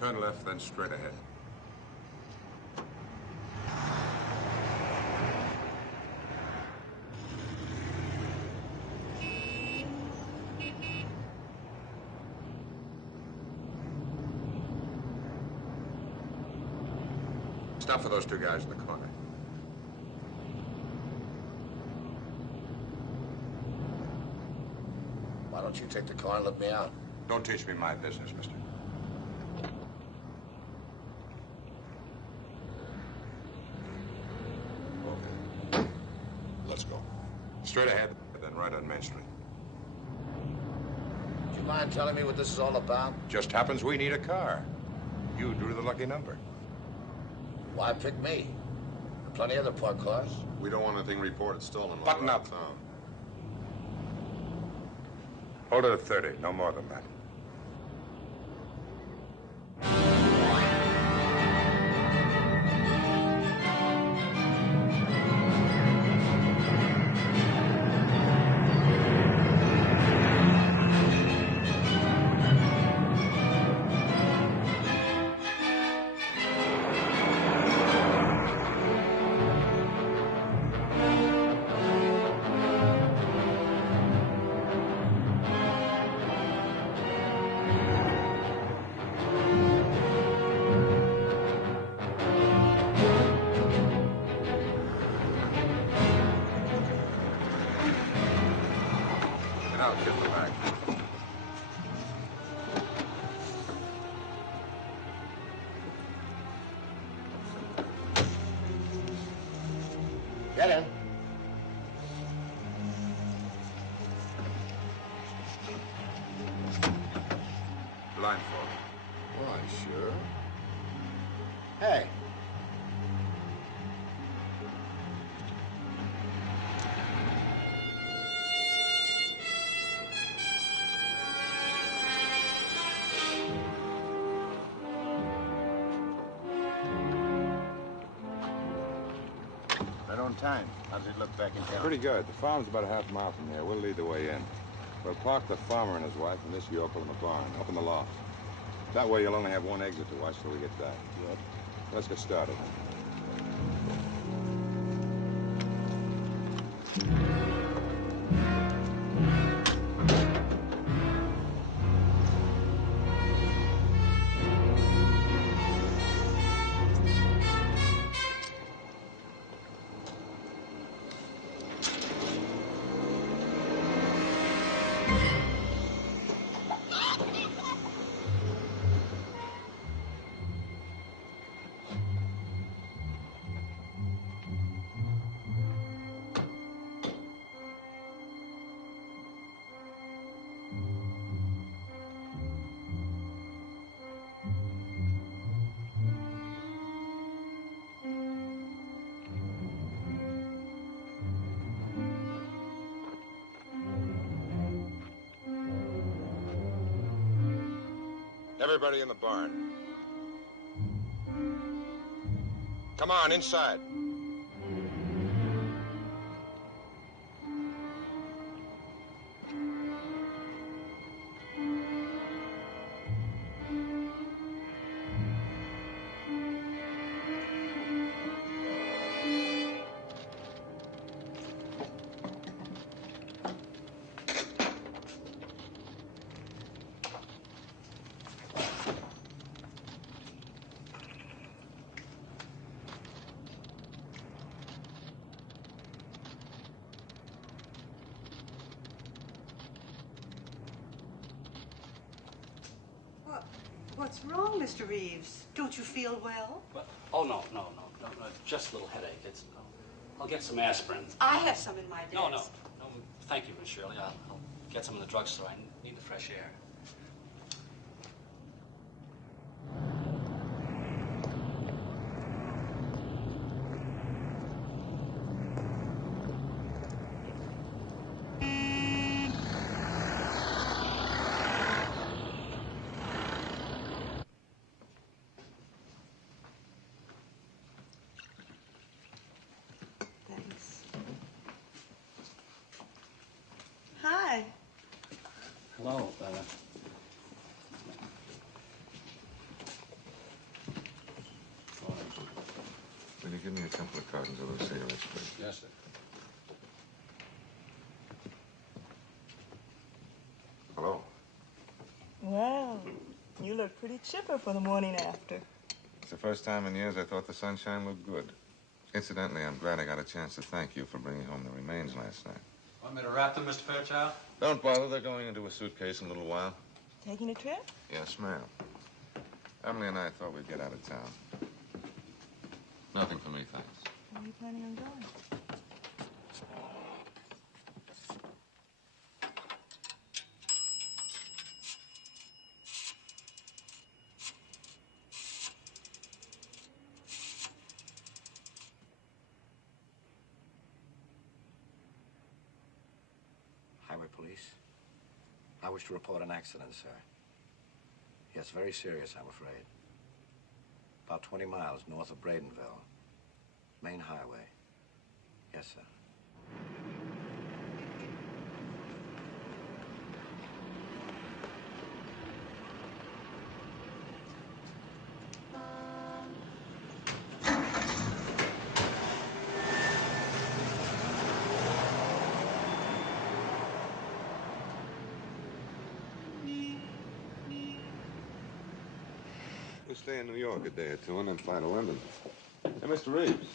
Turn left, then straight ahead. Stop for those 2 guys in the corner. Why don't you take the car and let me out? Don't teach me my business, mister. Okay. Let's go. Straight ahead, then right on Main Street. Do you mind telling me what this is all about? Just happens we need a car. You drew the lucky number. Why pick me? There are plenty of other parked cars. We don't want anything reported stolen. Button up. Town. Hold it at 30, no more than that. Get in. Blindfold. Why, sure. Hey. Right on time. How does it look back in town? Pretty good. The farm's about a half mile from here. We'll lead the way in. We'll park the farmer and his wife and this yokel in the barn, up in the loft. That way you'll only have one exit to watch till we get back. Good. Let's get started. Everybody in the barn. Come on, inside. What's wrong, Mr. Reeves? Don't you feel well? Oh, no. Just a little headache. I'll get some aspirin. I have some in my desk. No. Thank you, Miss Shirley. I'll get some in the drugstore. I need the fresh air. Hi. Hello. Will you give me a couple of cartons of those cigarettes, please? Yes, sir. Hello. Well, you look pretty chipper for the morning after. It's the first time in years I thought the sunshine looked good. Incidentally, I'm glad I got a chance to thank you for bringing home the remains last night. Want me to wrap them, Mr. Fairchild? Don't bother. They're going into a suitcase in a little while. Taking a trip? Yes, ma'am. Emily and I thought we'd get out of town. Nothing for me, thanks. Where are you planning on going? Highway police. I wish to report an accident, sir. Yes, very serious, I'm afraid. About 20 miles north of Bradenville. Main highway. Yes, sir. We'll stay in New York a day or two and then fly to London. Hey, Mr. Reeves.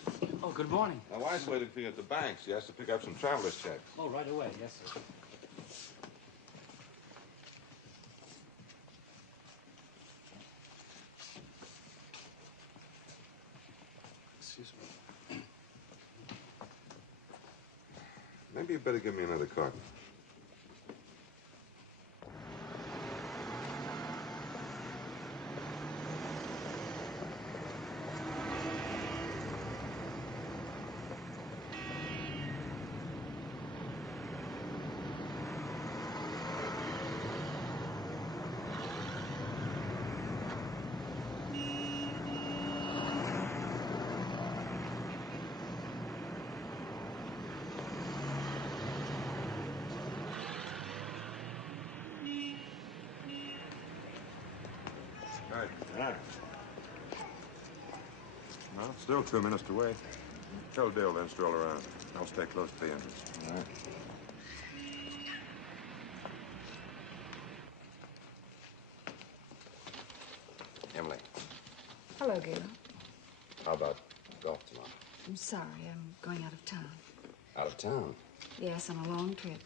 Oh, good morning. My wife's waiting for you at the bank. She has to pick up some traveler's checks. Oh, right away. Yes, sir. Excuse me. Maybe you better give me another carton. Right. Well, still 2 minutes to wait. Tell Dale then stroll around. I'll stay close to the entrance. All right. Emily, Hello, Gail. how about golf tomorrow? I'm sorry, I'm going out of town. Out of town? Yes, on a long trip.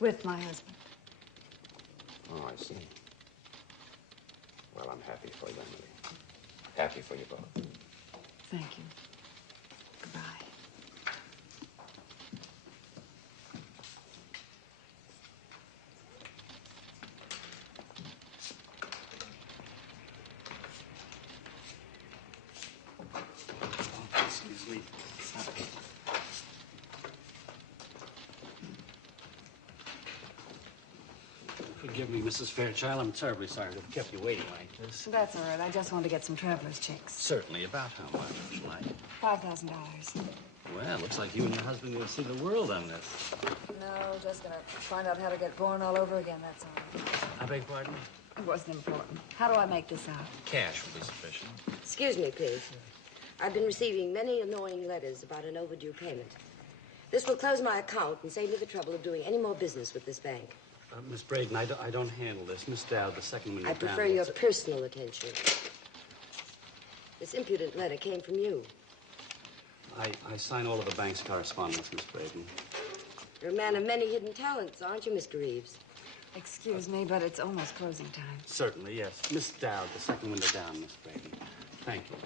With my husband. Oh, I see. Well, I'm happy for you, Emily. Happy for you both. Thank you. Goodbye. Excuse me. Forgive me, Mrs. Fairchild. I'm terribly sorry to have kept you waiting like this. That's all right. I just want to get some traveler's checks. Certainly. About how much, like? $5,000. Well, looks like you and your husband are going to see the world on this. No, just gonna find out how to get born all over again, that's all. I beg pardon? It wasn't important. How do I make this out? Cash will be sufficient. Excuse me, please. I've been receiving many annoying letters about an overdue payment. This will close my account and save me the trouble of doing any more business with this bank. Miss Braden, I don't handle this. Miss Dowd, the second window I prefer your personal attention. This impudent letter came from you. I sign all of the bank's correspondence, Miss Braden. You're a man of many hidden talents, aren't you, Mr. Reeves? Excuse me, but it's almost closing time. Certainly, yes. Miss Dowd, the second window down, Miss Braden. Thank you.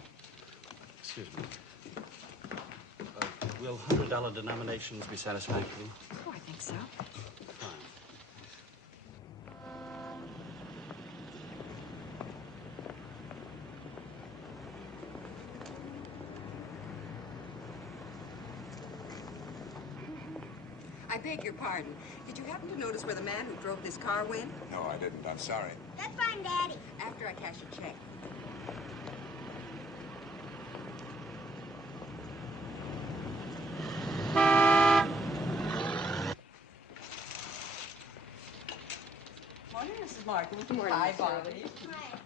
Excuse me. Will $100 denominations be satisfactory? Oh, I think so. Fine. I beg your pardon. Did you happen to notice where the man who drove this car went? No, I didn't. I'm sorry. Let's find Daddy. After I cash a check. Morning, Mrs. Martin. Good morning, Hi, Miss Bobby. Hi.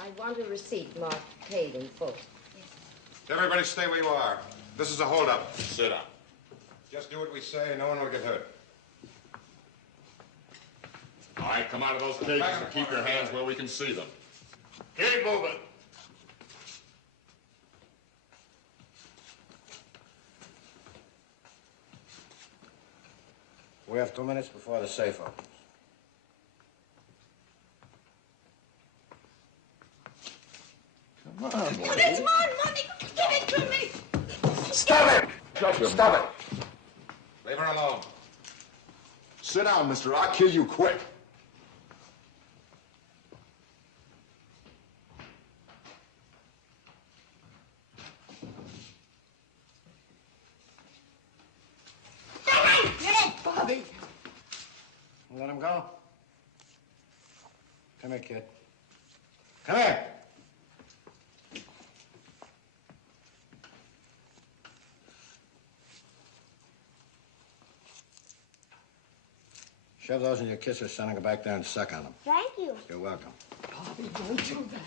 I want a receipt marked paid in full. Everybody stay where you are. This is a holdup. Sit down. Just do what we say and no one will get hurt. All right, come out of those cages and keep your hands where we can see them. Keep moving. We have 2 minutes before the safe opens. Come on, boy. But it's my money. Give it to me. Stop it! Stop it! Leave her alone. Sit down, mister. I'll kill you quick. Bobby! Let him go. Come here, kid. Come here. Shove those in your kisser, son, and go back there and suck on them. Thank you. You're welcome. Bobby, don't do that.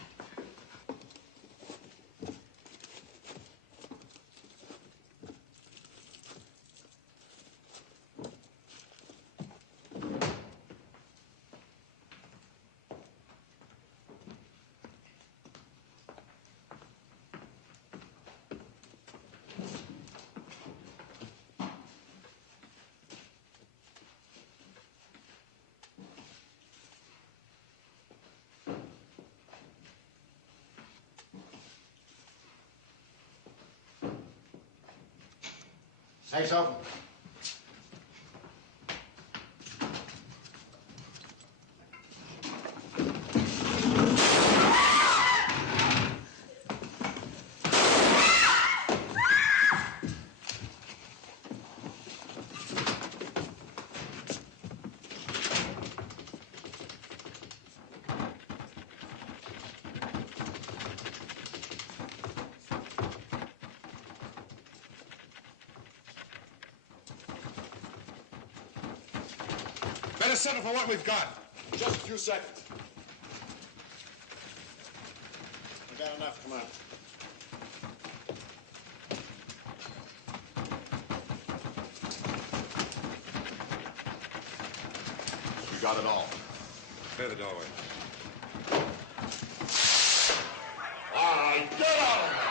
Safe's open. Better settle for what we've got. Just a few seconds. We got enough. Come on. You got it all. Clear the doorway. All right, get out of there!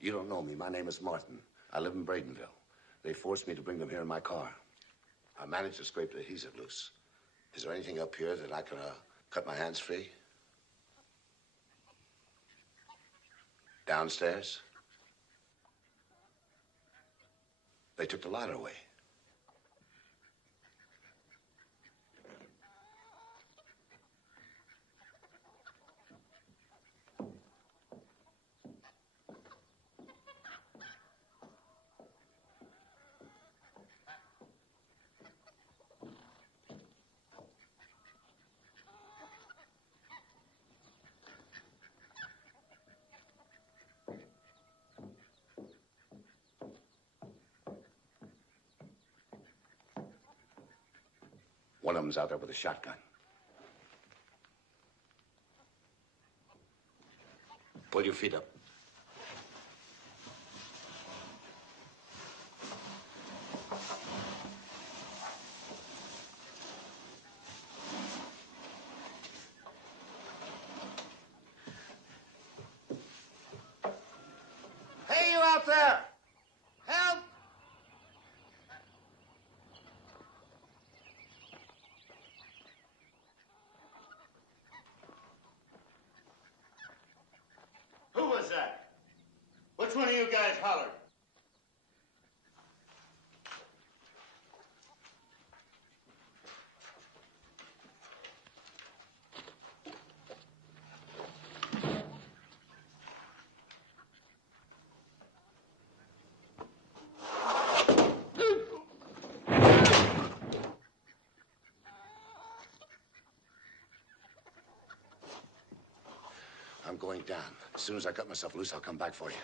You don't know me. My name is Martin. I live in Bradenville. They forced me to bring them here in my car. I managed to scrape the adhesive loose. Is there anything up here that I can cut my hands free? Downstairs? They took the ladder away. One of them's out there with a shotgun. Pull your feet up. Hey, you out there! Help! Who was that? Which one of you guys hollered? I'm going down. As soon as I cut myself loose, I'll come back for you.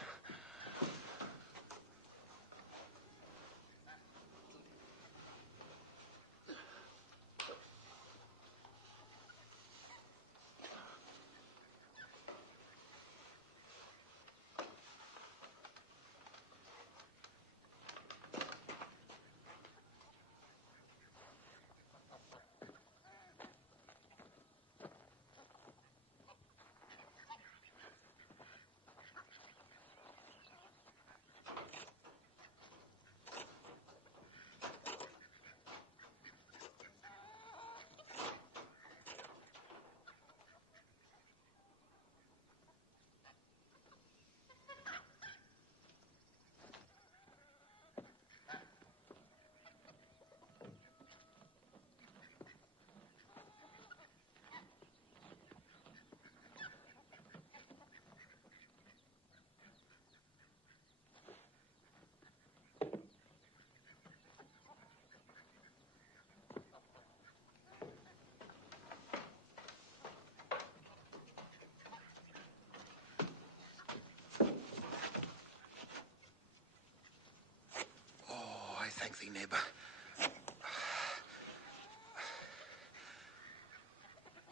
Thank thee, neighbor.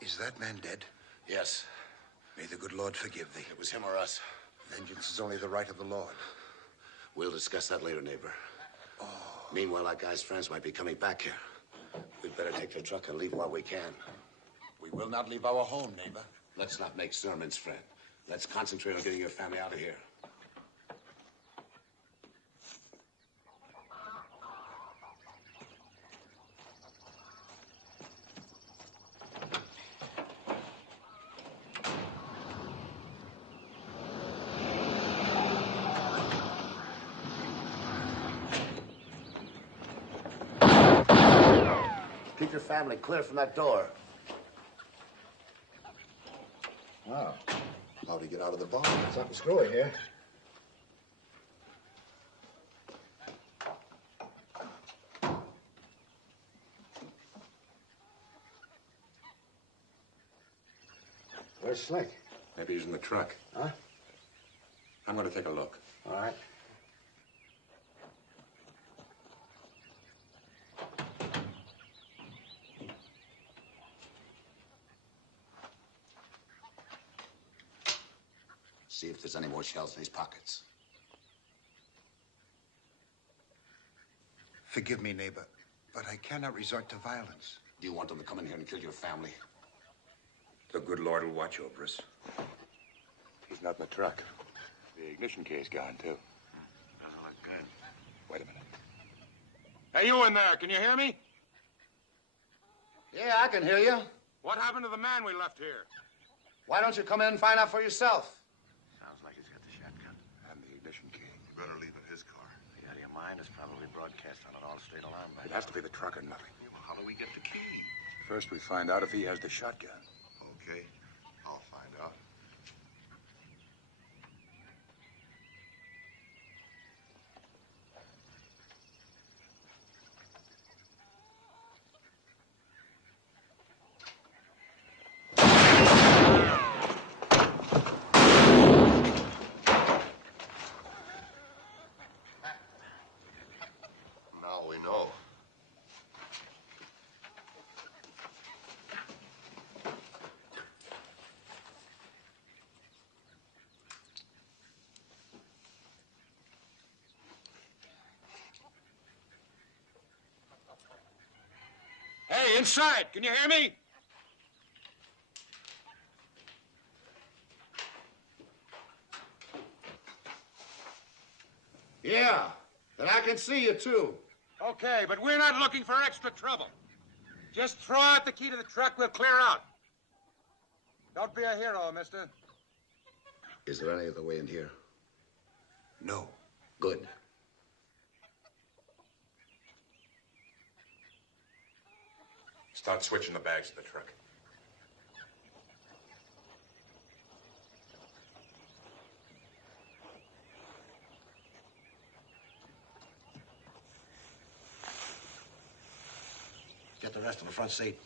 Is that man dead? Yes. May the good Lord forgive thee. It was him or us. Vengeance is only the right of the Lord. We'll discuss that later, neighbor. Oh. Meanwhile, our guy's friends might be coming back here. We'd better take the truck and leave while we can. We will not leave our home, neighbor. Let's not make sermons, friend. Let's concentrate on getting your family out of here. Keep your family clear from that door. Wow. How'd he get out of the barn? Something screwy here. Where's Slick? Maybe he's in the truck. Huh? I'm going to take a look. All right. See if there's any more shells in his pockets. Forgive me, neighbor, but I cannot resort to violence. Do you want them to come in here and kill your family? The good Lord will watch over us. He's not in the truck. The ignition key's gone, too. Doesn't look good. Wait a minute. Hey, you in there, can you hear me? Yeah, I can hear you. What happened to the man we left here? Why don't you come in and find out for yourself? Sounds like he's got the shotgun. And the ignition key. You better leave it his car. Are you out of your mind? It's probably broadcast on an all-state alarm by It has to be the truck or nothing. Well, how do we get the key? First, we find out if he has the shotgun. Okay, I'll find out. Now we know. Hey, inside, can you hear me? Yeah, and I can see you, too. Okay, but we're not looking for extra trouble. Just throw out the key to the truck, we'll clear out. Don't be a hero, mister. Is there any other way in here? No. Good. Start switching the bags of the truck. Get the rest of the front seat.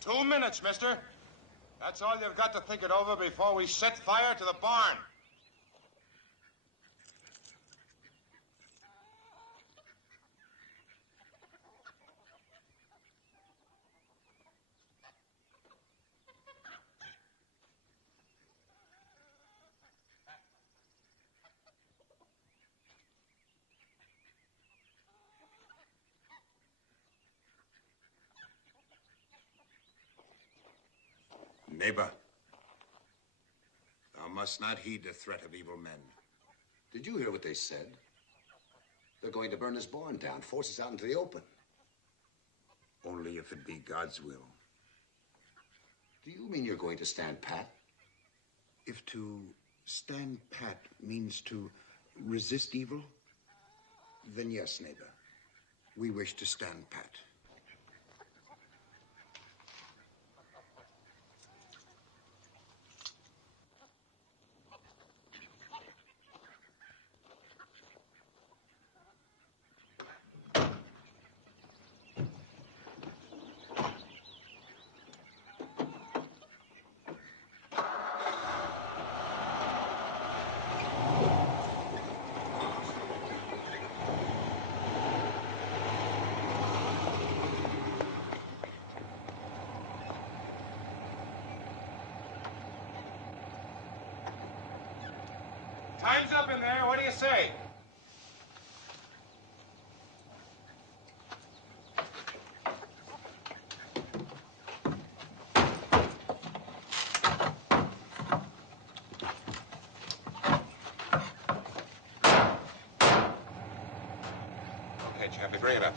2 minutes, mister. That's all you've got to think it over before we set fire to the barn. Neighbor, thou must not heed the threat of evil men. Did you hear what they said? They're going to burn this barn down, force us out into the open. Only if it be God's will. Do you mean you're going to stand pat? If to stand pat means to resist evil, then yes, neighbor. We wish to stand pat. Time's up in there. What do you say? Okay, Chappie, bring it up.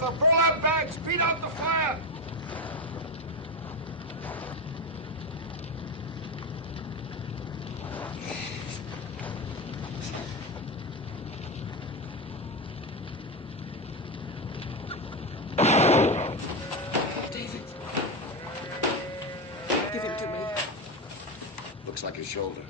Martha, burlap bags, beat out the fire. David. Give him to me. Looks like his shoulder.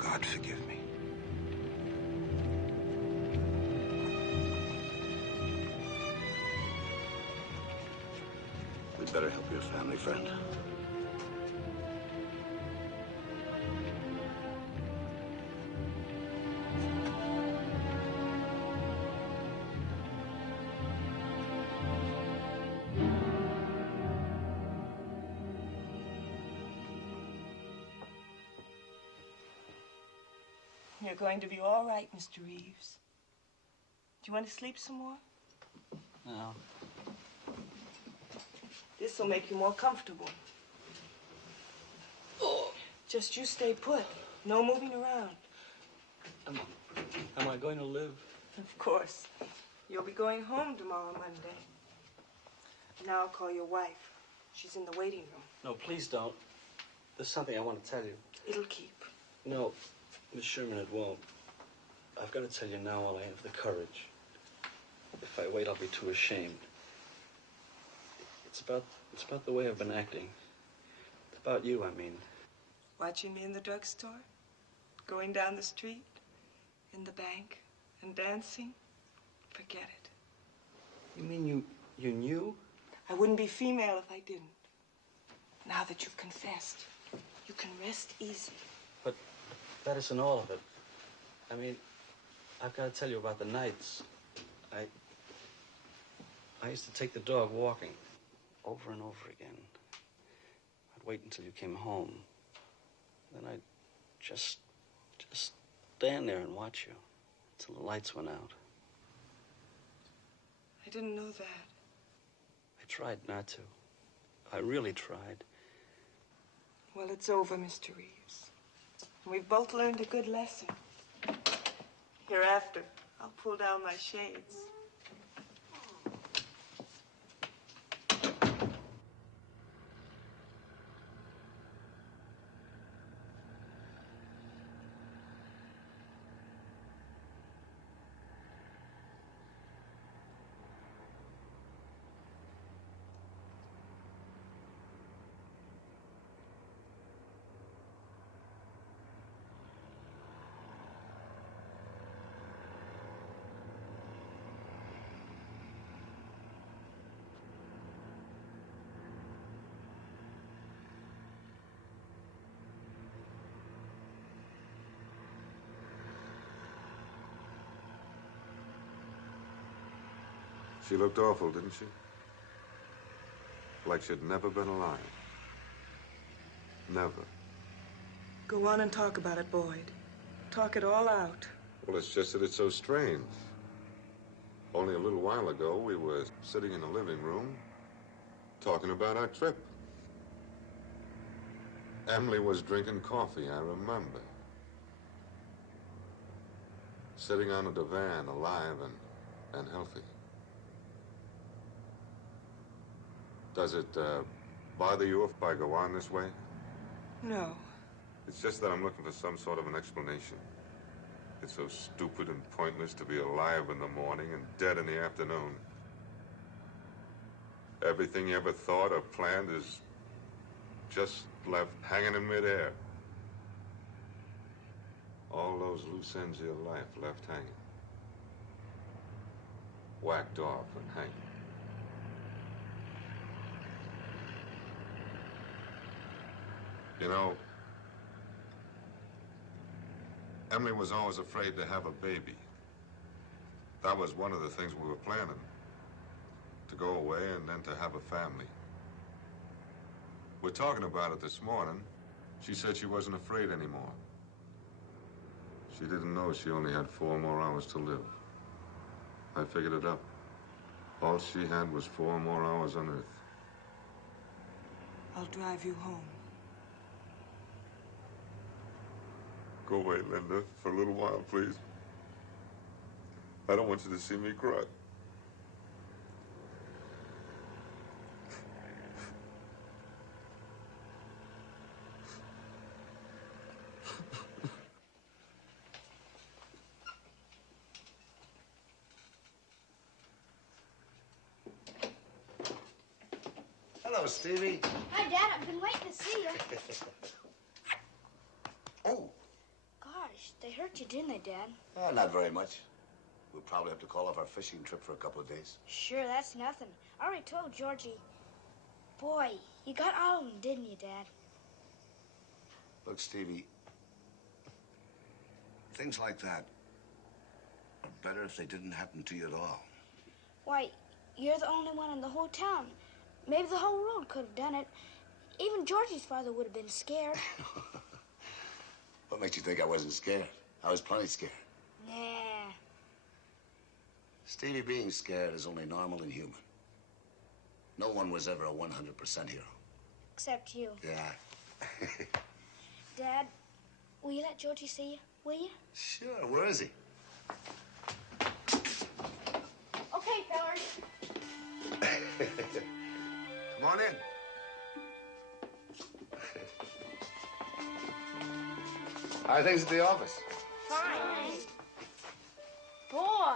God forgive me. We'd better help your family, friend. You're going to be all right, Mr. Reeves. Do you want to sleep some more? No. This'll make you more comfortable. Just you stay put. No moving around. Am I going to live? Of course. You'll be going home tomorrow, Monday. Now I'll call your wife. She's in the waiting room. No, please don't. There's something I want to tell you. It'll keep. No, Miss Sherman, it won't. I've got to tell you now while I have the courage. If I wait, I'll be too ashamed. It's about the way I've been acting. It's about you, I mean. Watching me in the drugstore? Going down the street? In the bank? And dancing? Forget it. You mean you knew? I wouldn't be female if I didn't. Now that you've confessed, you can rest easy. But that isn't all of it. I mean, I've got to tell you about the nights. I used to take the dog walking over and over again. I'd wait until you came home. Then I'd just stand there and watch you until the lights went out. I didn't know that. I tried not to. I really tried. Well, it's over, Mr. Reeves. We've both learned a good lesson. Hereafter, I'll pull down my shades. She looked awful, didn't she? Like she'd never been alive. Never. Go on and talk about it, Boyd. Talk it all out. Well, it's just that it's so strange. Only a little while ago, we were sitting in the living room talking about our trip. Emily was drinking coffee, I remember. Sitting on a divan, alive and healthy. Does it bother you if I go on this way? No. It's just that I'm looking for some sort of an explanation. It's so stupid and pointless to be alive in the morning and dead in the afternoon. Everything you ever thought or planned is just left hanging in midair. All those loose ends of your life left hanging. Whacked off and hanging. You know, Emily was always afraid to have a baby. That was one of the things we were planning. To go away and then to have a family. We're talking about it this morning. She said she wasn't afraid anymore. She didn't know she only had 4 more hours to live. I figured it up. All she had was 4 more hours on Earth. I'll drive you home. Go away, Linda, for a little while, please. I don't want you to see me cry. Hello, Stevie. Hi, Dad. I've been waiting to see you. Oh. Gosh, they hurt you, didn't they, Dad? Not very much. We'll probably have to call off our fishing trip for a couple of days. Sure, that's nothing. I already told Georgie. Boy, you got all of them, didn't you, Dad? Look, Stevie, things like that are better if they didn't happen to you at all. Why, you're the only one in the whole town. Maybe the whole world could have done it. Even Georgie's father would have been scared. What makes you think I wasn't scared? I was plenty scared. Nah. Stevie, being scared is only normal and human. No one was ever a 100% hero. Except you. Yeah. Dad, will you let Georgie see you? Will you? Sure. Where is he? Okay, fellas. Come on in. How are things at the office? Fine. Boy,